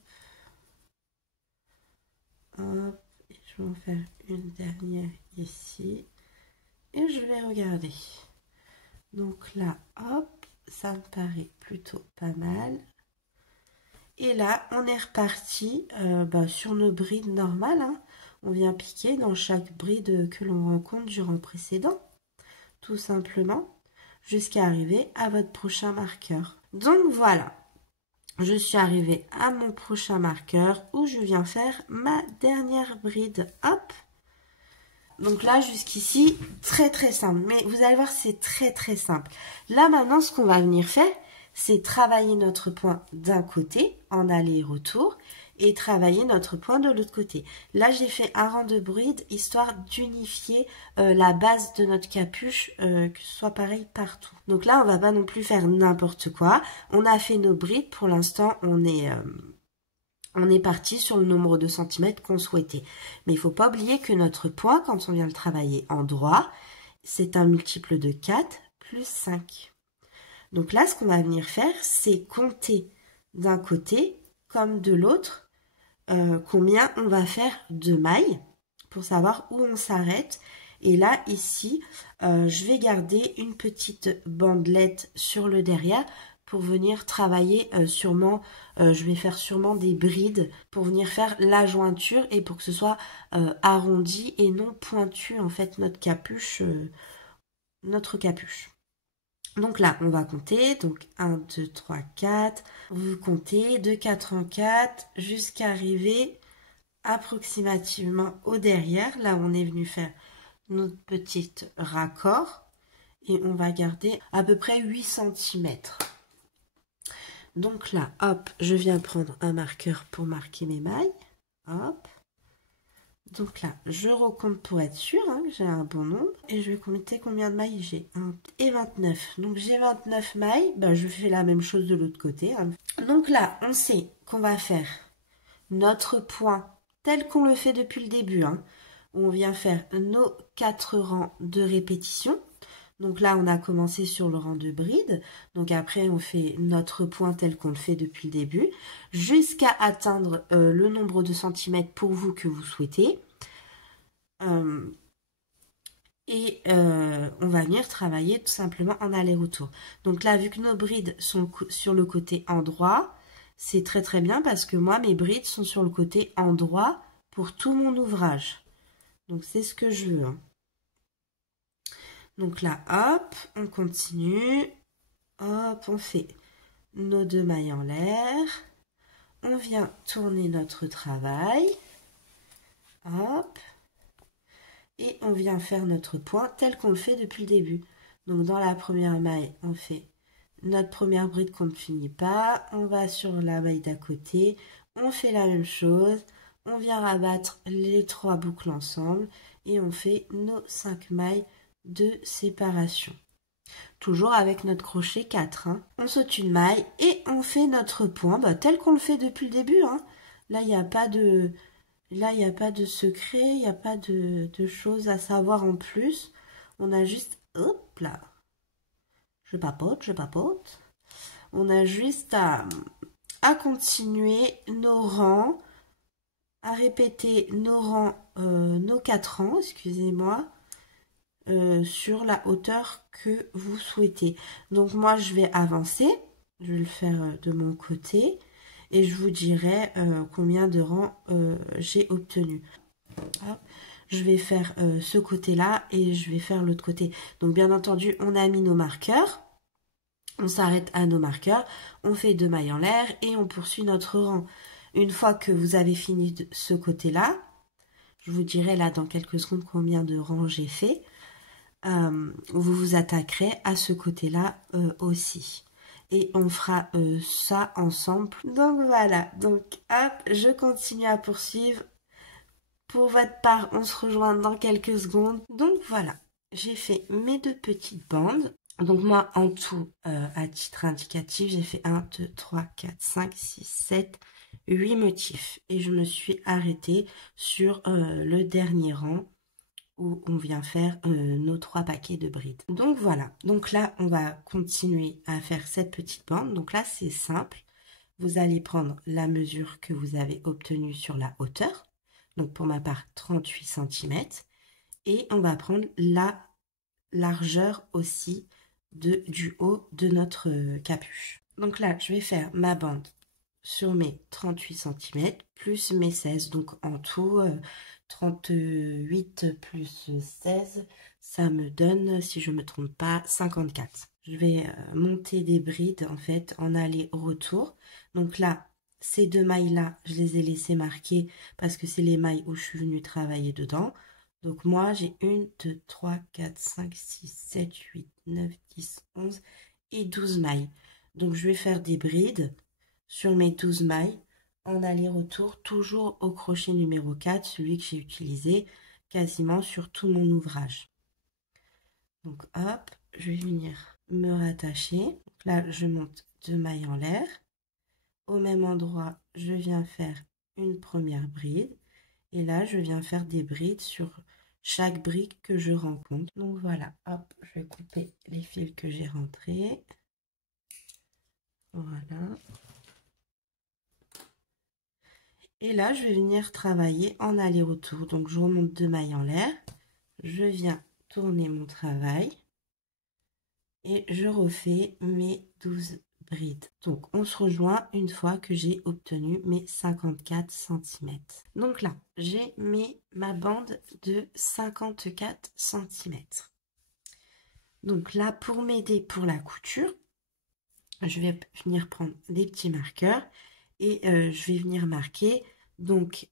Hop. Et je vais en faire une dernière ici. Et je vais regarder. Donc là, hop, ça me paraît plutôt pas mal. Et là, on est reparti sur nos brides normales, hein. On vient piquer dans chaque bride que l'on rencontre durant le précédent, tout simplement, jusqu'à arriver à votre prochain marqueur. Donc voilà, je suis arrivée à mon prochain marqueur où je viens faire ma dernière bride. Hop! Donc là, jusqu'ici, très très simple. Mais vous allez voir, c'est très très simple. Là, maintenant, ce qu'on va venir faire, c'est travailler notre point d'un côté, en aller-retour, et travailler notre point de l'autre côté. Là, j'ai fait un rang de bride, histoire d'unifier la base de notre capuche, que ce soit pareil partout. Donc là, on va pas non plus faire n'importe quoi. On a fait nos brides. Pour l'instant, on est parti sur le nombre de centimètres qu'on souhaitait. Mais il ne faut pas oublier que notre point, quand on vient le travailler en droit, c'est un multiple de 4 plus 5. Donc là, ce qu'on va venir faire, c'est compter d'un côté comme de l'autre combien on va faire de mailles pour savoir où on s'arrête. Et là, ici, je vais garder une petite bandelette sur le derrière pour venir travailler sûrement, je vais faire sûrement des brides pour venir faire la jointure et pour que ce soit arrondi et non pointu en fait notre capuche. Donc là, on va compter, donc 1, 2, 3, 4, vous comptez de 4 en 4 jusqu'à arriver approximativement au derrière, là où on est venu faire notre petite raccord et on va garder à peu près 8 cm. Donc là, hop, je viens prendre un marqueur pour marquer mes mailles, hop. Donc là, je recompte pour être sûr que j'ai un bon nombre. Et je vais compter combien de mailles j'ai. 1 et 29. Donc j'ai 29 mailles. Je fais la même chose de l'autre côté. Donc là, on sait qu'on va faire notre point tel qu'on le fait depuis le début. Où on vient faire nos 4 rangs de répétition. Donc là, on a commencé sur le rang de bride. Donc après, on fait notre point tel qu'on le fait depuis le début, jusqu'à atteindre le nombre de centimètres pour vous que vous souhaitez. On va venir travailler tout simplement en aller-retour. Donc là, vu que nos brides sont sur le côté endroit, c'est très très bien parce que moi, mes brides sont sur le côté endroit pour tout mon ouvrage. Donc c'est ce que je veux. Donc là, hop, on continue. Hop, on fait nos 2 mailles en l'air. On vient tourner notre travail. Hop. Et on vient faire notre point tel qu'on le fait depuis le début. Donc dans la première maille, on fait notre première bride qu'on ne finit pas. On va sur la maille d'à côté. On fait la même chose. On vient rabattre les 3 boucles ensemble. Et on fait nos 5 mailles de séparation. Toujours avec notre crochet 4. On saute une maille et on fait notre point tel qu'on le fait depuis le début. Là, il n'y a pas de secret, il n'y a pas de choses à savoir en plus. On a juste, hop là, je papote. On a juste à continuer nos rangs, à répéter nos rangs, nos 4 rangs, excusez-moi, sur la hauteur que vous souhaitez. Donc moi je vais avancer, je vais le faire de mon côté et je vous dirai combien de rangs j'ai obtenu. Hop. Je vais faire ce côté là et je vais faire l'autre côté. Donc bien entendu on a mis nos marqueurs, on s'arrête à nos marqueurs, on fait 2 mailles en l'air et on poursuit notre rang. Une fois que vous avez fini de ce côté là, je vous dirai là dans quelques secondes combien de rangs j'ai fait. Vous vous attaquerez à ce côté-là aussi. Et on fera ça ensemble. Donc voilà, donc hop, je continue à poursuivre. Pour votre part, on se rejoint dans quelques secondes. Donc voilà, j'ai fait mes 2 petites bandes. Donc moi, en tout, à titre indicatif, j'ai fait 1, 2, 3, 4, 5, 6, 7, 8 motifs. Et je me suis arrêtée sur le dernier rang où on vient faire nos 3 paquets de brides. Donc voilà, donc là on va continuer à faire cette petite bande. Donc là c'est simple, vous allez prendre la mesure que vous avez obtenue sur la hauteur, donc pour ma part 38 cm, et on va prendre la largeur aussi du haut de notre capuche. Donc là je vais faire ma bande sur mes 38 cm plus mes 16. Donc en tout, 38 plus 16, ça me donne, si je ne me trompe pas, 54. Je vais monter des brides en fait en aller-retour. Donc là, ces deux mailles-là, je les ai laissées marquer parce que c'est les mailles où je suis venue travailler dedans. Donc moi, j'ai 1, 2, 3, 4, 5, 6, 7, 8, 9, 10, 11 et 12 mailles. Donc je vais faire des brides sur mes 12 mailles en aller-retour, toujours au crochet numéro 4, celui que j'ai utilisé quasiment sur tout mon ouvrage. Donc hop, je vais venir me rattacher. Donc là, je monte 2 mailles en l'air. Au même endroit, je viens faire une première bride. Et là, je viens faire des brides sur chaque brique que je rencontre. Donc voilà, hop, je vais couper les fils que j'ai rentrés. Voilà. Et là, je vais venir travailler en aller-retour. Donc, je remonte 2 mailles en l'air. Je viens tourner mon travail. Et je refais mes 12 brides. Donc, on se rejoint une fois que j'ai obtenu mes 54 cm. Donc là, j'ai ma bande de 54 cm. Donc là, pour m'aider pour la couture, je vais venir prendre des petits marqueurs et je vais venir marquer donc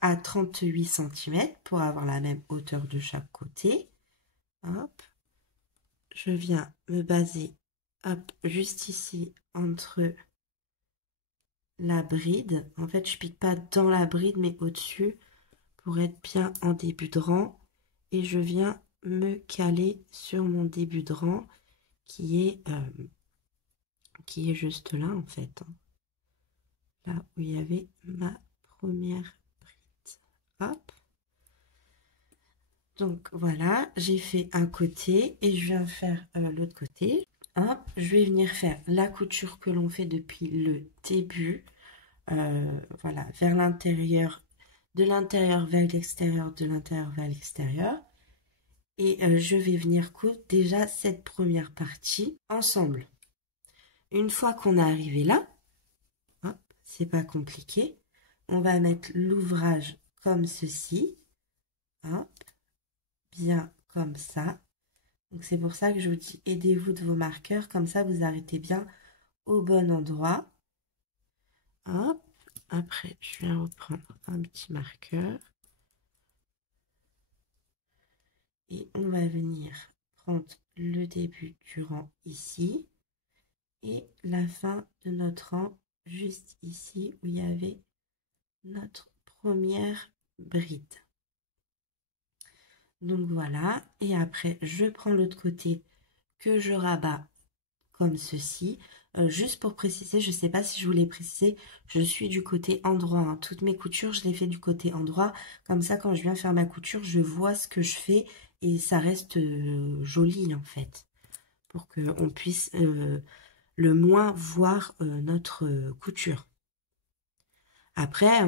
à 38 cm pour avoir la même hauteur de chaque côté. Hop, je viens me baser hop, juste ici entre la bride. En fait, je pique pas dans la bride mais au-dessus pour être bien en début de rang. Et je viens me caler sur mon début de rang qui est juste là en fait. Là où il y avait ma première bride. Hop. Donc voilà, j'ai fait un côté et je viens faire l'autre côté. Hop, je vais venir faire la couture que l'on fait depuis le début. Voilà, vers l'intérieur, de l'intérieur vers l'extérieur, de l'intérieur vers l'extérieur. Et je vais venir coudre déjà cette première partie ensemble. Une fois qu'on est arrivé là, c'est pas compliqué, on va mettre l'ouvrage comme ceci, hop, bien comme ça. Donc c'est pour ça que je vous dis aidez-vous de vos marqueurs, comme ça vous arrêtez bien au bon endroit. Hop, après je viens reprendre un petit marqueur et on va venir prendre le début du rang ici et la fin de notre rang juste ici où il y avait notre première bride. Donc voilà, et après je prends l'autre côté que je rabats comme ceci. Juste pour préciser, je ne sais pas si je vous l'ai précisé, je suis du côté endroit, hein. Toutes mes coutures, je les fais du côté endroit. Comme ça, quand je viens faire ma couture, je vois ce que je fais et ça reste joli en fait. Pour qu'on puisse le moins voir notre couture. Après,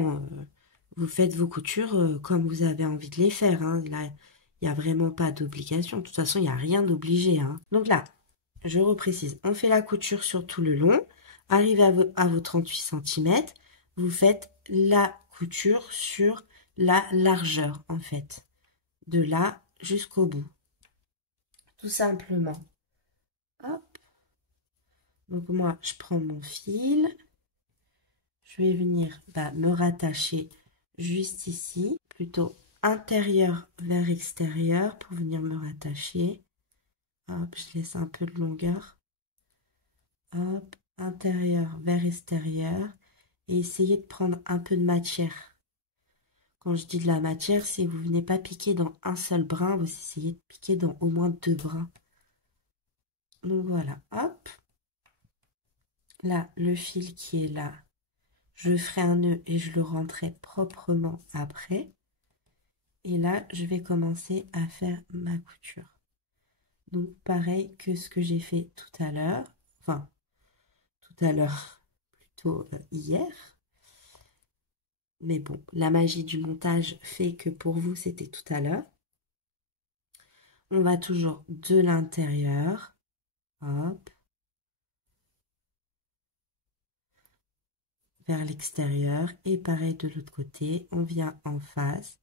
vous faites vos coutures comme vous avez envie de les faire. Hein. Là, il n'y a vraiment pas d'obligation. De toute façon, il n'y a rien d'obligé. Hein. Donc là, je reprécise, on fait la couture sur tout le long. Arrivé à vos 38 cm, vous faites la couture sur la largeur, en fait. De là jusqu'au bout. Tout simplement. Hop. Donc moi, je prends mon fil. Je vais venir me rattacher juste ici, plutôt intérieur vers extérieur pour venir me rattacher. Hop, je laisse un peu de longueur. Hop, intérieur vers extérieur et essayez de prendre un peu de matière. Quand je dis de la matière, si vous ne venez pas piquer dans un seul brin, vous essayez de piquer dans au moins 2 brins. Donc voilà, hop. Là, le fil qui est là, je ferai un nœud et je le rentrerai proprement après. Et là, je vais commencer à faire ma couture. Donc, pareil que ce que j'ai fait tout à l'heure. Enfin, tout à l'heure, plutôt hier. Mais bon, la magie du montage fait que pour vous, c'était tout à l'heure. On va toujours de l'intérieur. Hop. vers l'extérieur et pareil de l'autre côté, on vient en face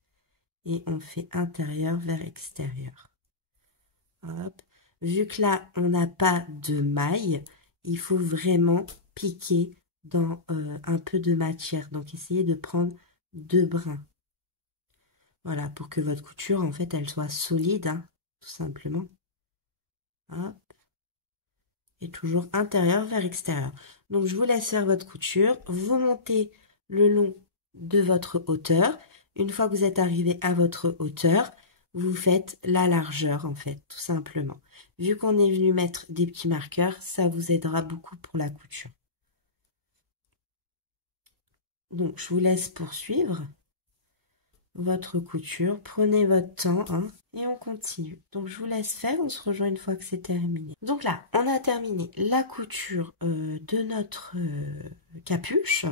et on fait intérieur vers extérieur. Hop. Vu que là, on n'a pas de maille, il faut vraiment piquer dans un peu de matière. Donc, essayez de prendre 2 brins. Voilà, pour que votre couture, en fait, elle soit solide, hein, tout simplement. Hop. Et toujours intérieur vers extérieur. Donc, je vous laisse faire votre couture. Vous montez le long de votre hauteur. Une fois que vous êtes arrivé à votre hauteur, vous faites la largeur, en fait, tout simplement. Vu qu'on est venu mettre des petits marqueurs, ça vous aidera beaucoup pour la couture. Donc, je vous laisse poursuivre votre couture. Prenez votre temps, hein, et on continue. Donc, je vous laisse faire. On se rejoint une fois que c'est terminé. Donc là, on a terminé la couture de notre capuche.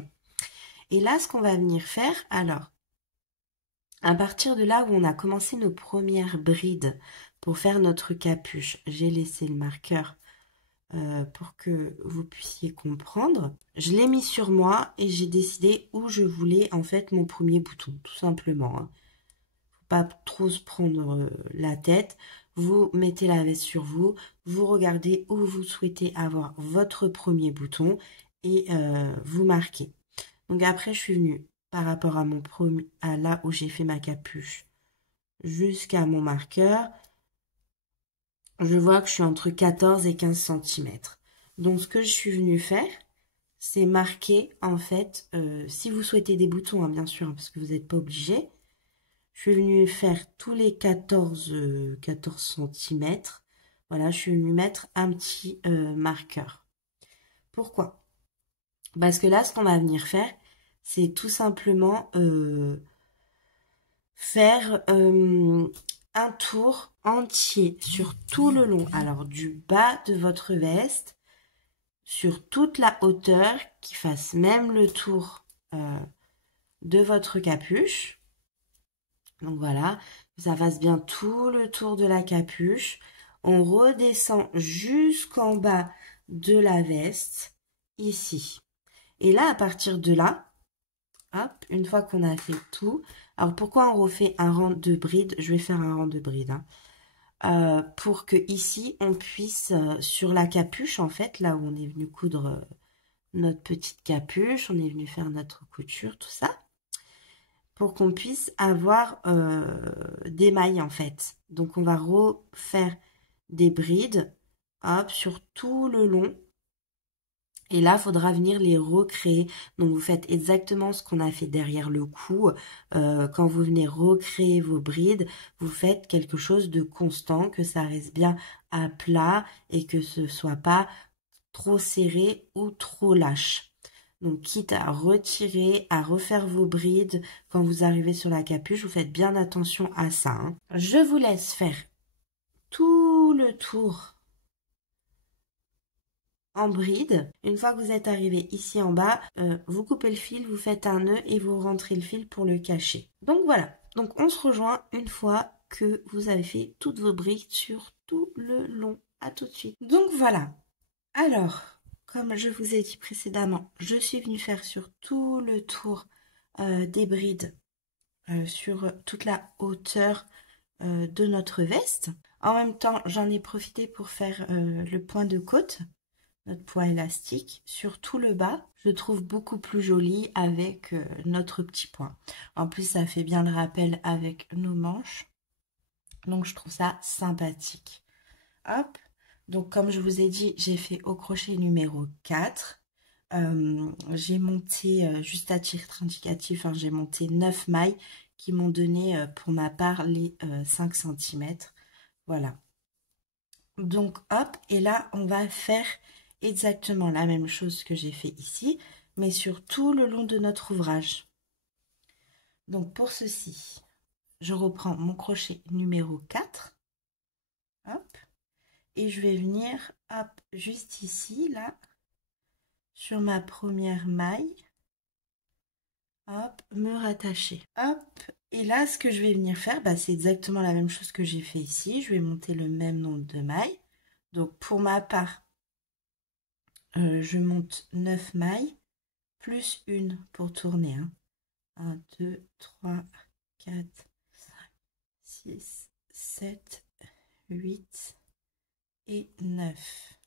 Et là, ce qu'on va venir faire, alors, à partir de là où on a commencé nos premières brides pour faire notre capuche, j'ai laissé le marqueur pour que vous puissiez comprendre. Je l'ai mis sur moi et j'ai décidé où je voulais en fait mon premier bouton, tout simplement. Hein. Faut pas trop se prendre la tête. Vous mettez la veste sur vous, vous regardez où vous souhaitez avoir votre premier bouton et vous marquez. Donc après, je suis venue par rapport à mon premier, à là où j'ai fait ma capuche, jusqu'à mon marqueur. Je vois que je suis entre 14 et 15 cm. Donc, ce que je suis venue faire, c'est marquer, en fait, si vous souhaitez des boutons, hein, bien sûr, parce que vous n'êtes pas obligé. Je suis venue faire tous les 14 cm. Voilà, je suis venue mettre un petit marqueur. Pourquoi? Parce que là, ce qu'on va venir faire, c'est tout simplement faire un tour entier sur tout le long, alors du bas de votre veste, sur toute la hauteur, qui fasse même le tour de votre capuche. Donc voilà, ça fasse bien tout le tour de la capuche. On redescend jusqu'en bas de la veste, ici. Et là, à partir de là, hop, une fois qu'on a fait tout, alors pourquoi on refait un rang de bride? Je vais faire un rang de bride, hein. Pour que ici on puisse, sur la capuche en fait, là où on est venu coudre notre petite capuche, on est venu faire notre couture, tout ça, pour qu'on puisse avoir des mailles en fait. Donc on va refaire des brides, hop, sur tout le long. Et là, il faudra venir les recréer. Donc, vous faites exactement ce qu'on a fait derrière le cou. Quand vous venez recréer vos brides, vous faites quelque chose de constant, que ça reste bien à plat et que ce soit pas trop serré ou trop lâche. Donc, quitte à retirer, à refaire vos brides, quand vous arrivez sur la capuche, vous faites bien attention à ça. Hein. Je vous laisse faire tout le tour en bride. Une fois que vous êtes arrivé ici en bas, vous coupez le fil, vous faites un nœud et vous rentrez le fil pour le cacher. Donc voilà, donc on se rejoint une fois que vous avez fait toutes vos brides sur tout le long. À tout de suite. Donc voilà, alors, comme je vous ai dit précédemment, je suis venue faire sur tout le tour des brides, sur toute la hauteur de notre veste. En même temps, j'en ai profité pour faire le point de côte, notre point élastique, sur tout le bas. Je le trouve beaucoup plus joli avec notre petit point. En plus, ça fait bien le rappel avec nos manches. Donc, je trouve ça sympathique. Hop. Donc, comme je vous ai dit, j'ai fait au crochet numéro 4. J'ai monté, juste à titre indicatif, hein, j'ai monté 9 mailles qui m'ont donné, pour ma part, les 5 cm. Voilà. Donc, hop. Et là, on va faire exactement la même chose que j'ai fait ici, mais sur tout le long de notre ouvrage. Donc, pour ceci, je reprends mon crochet numéro 4. Hop. Et je vais venir, hop, juste ici, là, sur ma première maille, hop, me rattacher. Hop, et là, ce que je vais venir faire, bah, c'est exactement la même chose que j'ai fait ici. Je vais monter le même nombre de mailles. Donc, pour ma part, je monte 9 mailles, plus une pour tourner. 1, 2, 3, 4, 5, 6, 7, 8 et 9.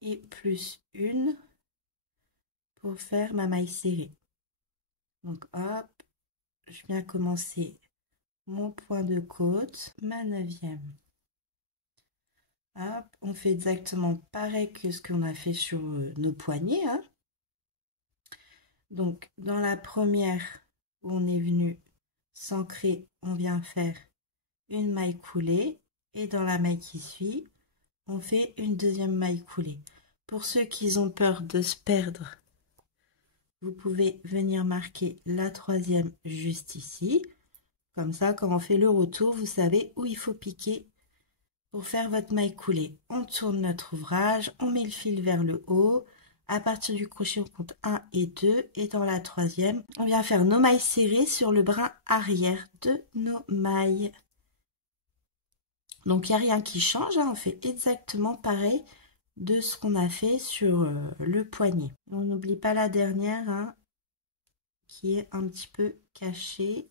Et plus une pour faire ma maille serrée. Donc hop, je viens commencer mon point de côte, ma 9e. Hop, on fait exactement pareil que ce qu'on a fait sur nos poignets. Donc dans la première où on est venu s'ancrer, on vient faire une maille coulée et dans la maille qui suit, on fait une deuxième maille coulée. Pour ceux qui ont peur de se perdre, vous pouvez venir marquer la 3e juste ici. Comme ça, quand on fait le retour, vous savez où il faut piquer pour faire votre maille coulée. On tourne notre ouvrage, on met le fil vers le haut. À partir du crochet, on compte 1 et 2. Et dans la 3e, on vient faire nos mailles serrées sur le brin arrière de nos mailles. Donc, il n'y a rien qui change. On fait exactement pareil de ce qu'on a fait sur le poignet. On n'oublie pas la dernière qui est un petit peu cachée.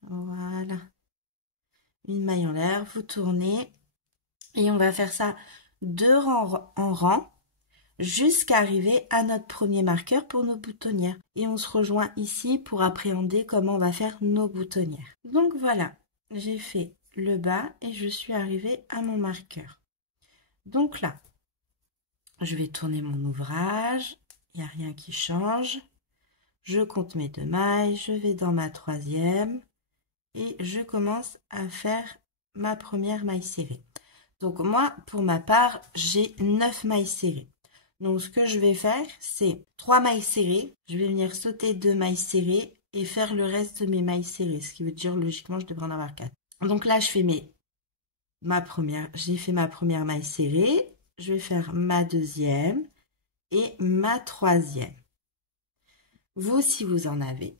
Voilà. Une maille en l'air, vous tournez. Et on va faire ça de rang en rang jusqu'à arriver à notre premier marqueur pour nos boutonnières. Et on se rejoint ici pour appréhender comment on va faire nos boutonnières. Donc voilà, j'ai fait le bas et je suis arrivée à mon marqueur. Donc là, je vais tourner mon ouvrage, il n'y a rien qui change. Je compte mes 2 mailles, je vais dans ma 3e et je commence à faire ma première maille serrée. Donc moi, pour ma part, j'ai 9 mailles serrées. Donc ce que je vais faire, c'est 3 mailles serrées. Je vais venir sauter 2 mailles serrées et faire le reste de mes mailles serrées. Ce qui veut dire, logiquement, je devrais en avoir 4. Donc là, je fais j'ai fait ma première maille serrée. Je vais faire ma 2e et ma 3e. Vous, si vous en avez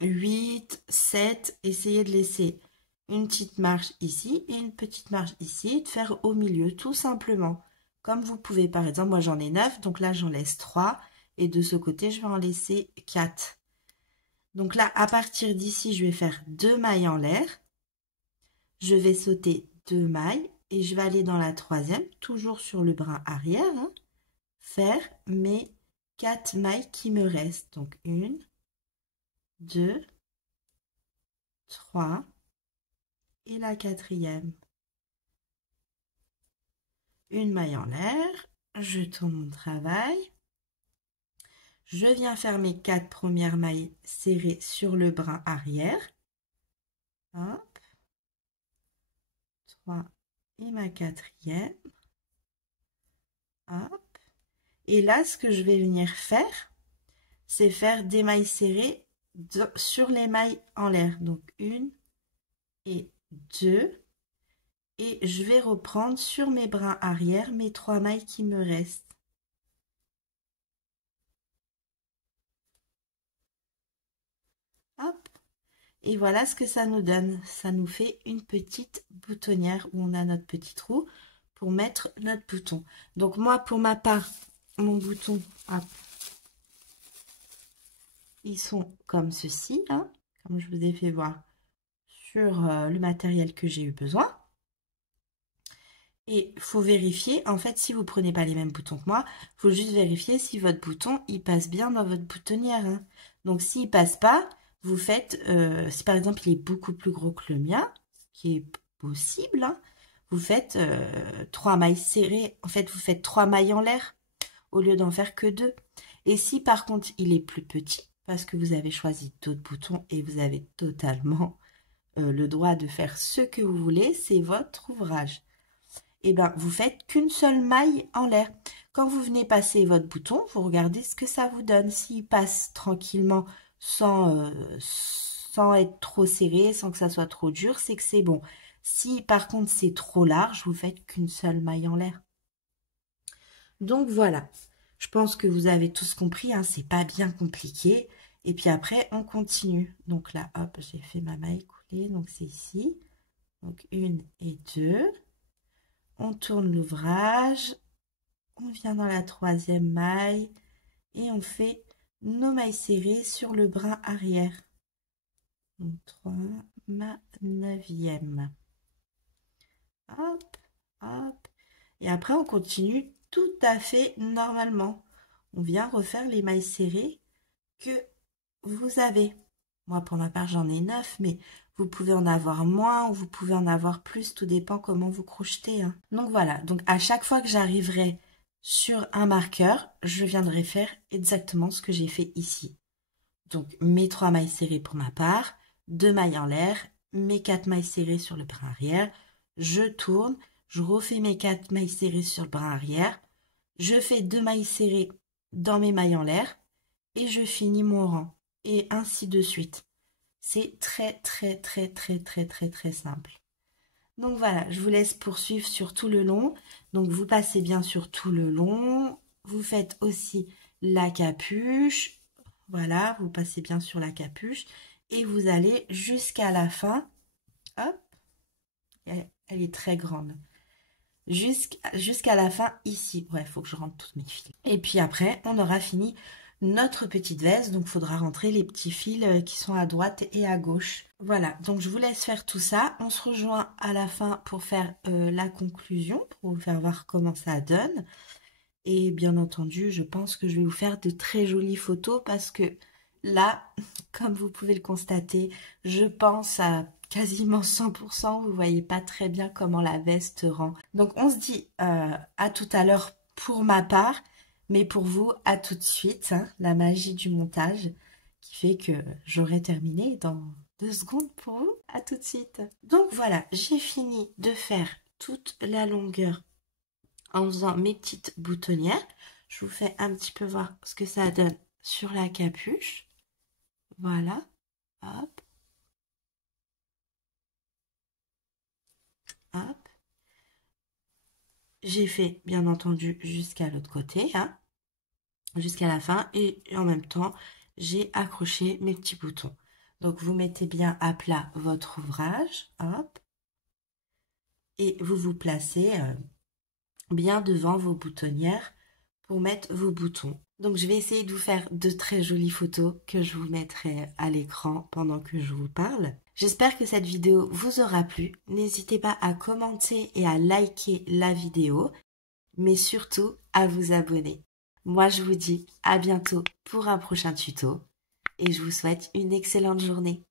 8, 7, essayez de laisser une petite marge ici et une petite marge ici et de faire au milieu tout simplement. Comme vous pouvez, par exemple, moi j'en ai 9, donc là j'en laisse 3 et de ce côté je vais en laisser 4. Donc là, à partir d'ici, je vais faire 2 mailles en l'air. Je vais sauter 2 mailles et je vais aller dans la 3e, toujours sur le brin arrière, faire mes 4 mailles qui me restent. Donc 1, 2, 3 et la 4e. Une maille en l'air, je tourne mon travail. Je viens faire mes 4 premières mailles serrées sur le brin arrière. Hop. 3 et ma 4e. Hop. Et là, ce que je vais venir faire, c'est faire des mailles serrées sur les mailles en l'air. Donc 1 et 2. Et je vais reprendre sur mes brins arrière mes 3 mailles qui me restent. Hop. Et voilà ce que ça nous donne. Ça nous fait une petite boutonnière où on a notre petit trou pour mettre notre bouton. Donc moi, pour ma part, mon bouton, hop, ils sont comme ceci, comme je vous ai fait voir sur le matériel que j'ai eu besoin. Et il faut vérifier, en fait, si vous prenez pas les mêmes boutons que moi, il faut juste vérifier si votre bouton, il passe bien dans votre boutonnière. Donc, s'il passe pas, vous faites, si par exemple, il est beaucoup plus gros que le mien, ce qui est possible, vous faites 3 mailles serrées. En fait, vous faites 3 mailles en l'air au lieu d'en faire que 2. Et si par contre, il est plus petit, parce que vous avez choisi d'autres boutons et vous avez totalement le droit de faire ce que vous voulez, c'est votre ouvrage. Et bien, vous faites qu'une seule maille en l'air. Quand vous venez passer votre bouton, vous regardez ce que ça vous donne. S'il passe tranquillement sans être trop serré, sans que ça soit trop dur, c'est que c'est bon. Si par contre c'est trop large, vous faites qu'une seule maille en l'air. Donc voilà, je pense que vous avez tous compris, c'est pas bien compliqué. Et puis après, on continue. Donc là, hop, j'ai fait ma maille coulée, donc c'est ici. Donc 1 et 2. On tourne l'ouvrage, on vient dans la 3e maille et on fait nos mailles serrées sur le brin arrière. Donc 3, ma 9e. Hop, hop. Et après, on continue tout à fait normalement. On vient refaire les mailles serrées que vous avez. Moi, pour ma part, j'en ai 9, mais vous pouvez en avoir moins ou vous pouvez en avoir plus. Tout dépend comment vous crochetez. Hein. Donc voilà. Donc à chaque fois que j'arriverai sur un marqueur, je viendrai faire exactement ce que j'ai fait ici. Donc mes 3 mailles serrées pour ma part, 2 mailles en l'air, mes 4 mailles serrées sur le brin arrière. Je tourne, je refais mes 4 mailles serrées sur le brin arrière. Je fais 2 mailles serrées dans mes mailles en l'air et je finis mon rang. Et ainsi de suite. C'est très simple. Donc voilà, je vous laisse poursuivre sur tout le long. Donc vous passez bien sur tout le long. Vous faites aussi la capuche. Voilà, vous passez bien sur la capuche. Et vous allez jusqu'à la fin. Hop, elle est très grande. Jusqu'à la fin ici. Ouais, il faut que je rentre toutes mes fils. Et puis après, on aura fini notre petite veste. Donc, il faudra rentrer les petits fils qui sont à droite et à gauche. Voilà, donc je vous laisse faire tout ça. On se rejoint à la fin pour faire la conclusion, pour vous faire voir comment ça donne. Et bien entendu, je pense que je vais vous faire de très jolies photos parce que là, comme vous pouvez le constater, je pense à quasiment 100%, vous voyez pas très bien comment la veste rend. Donc on se dit à tout à l'heure pour ma part, mais pour vous, à tout de suite, hein, la magie du montage qui fait que j'aurai terminé dans 2 secondes pour vous. À tout de suite. Donc voilà, j'ai fini de faire toute la longueur en faisant mes petites boutonnières. Je vous fais un petit peu voir ce que ça donne sur la capuche. Voilà, hop, hop. J'ai fait, bien entendu, jusqu'à l'autre côté, hein, jusqu'à la fin. Et en même temps, j'ai accroché mes petits boutons. Donc, vous mettez bien à plat votre ouvrage, hop. Et vous vous placez bien devant vos boutonnières pour mettre vos boutons. Donc, je vais essayer de vous faire de très jolies photos que je vous mettrai à l'écran pendant que je vous parle. J'espère que cette vidéo vous aura plu. N'hésitez pas à commenter et à liker la vidéo, mais surtout à vous abonner. Moi, je vous dis à bientôt pour un prochain tuto et je vous souhaite une excellente journée.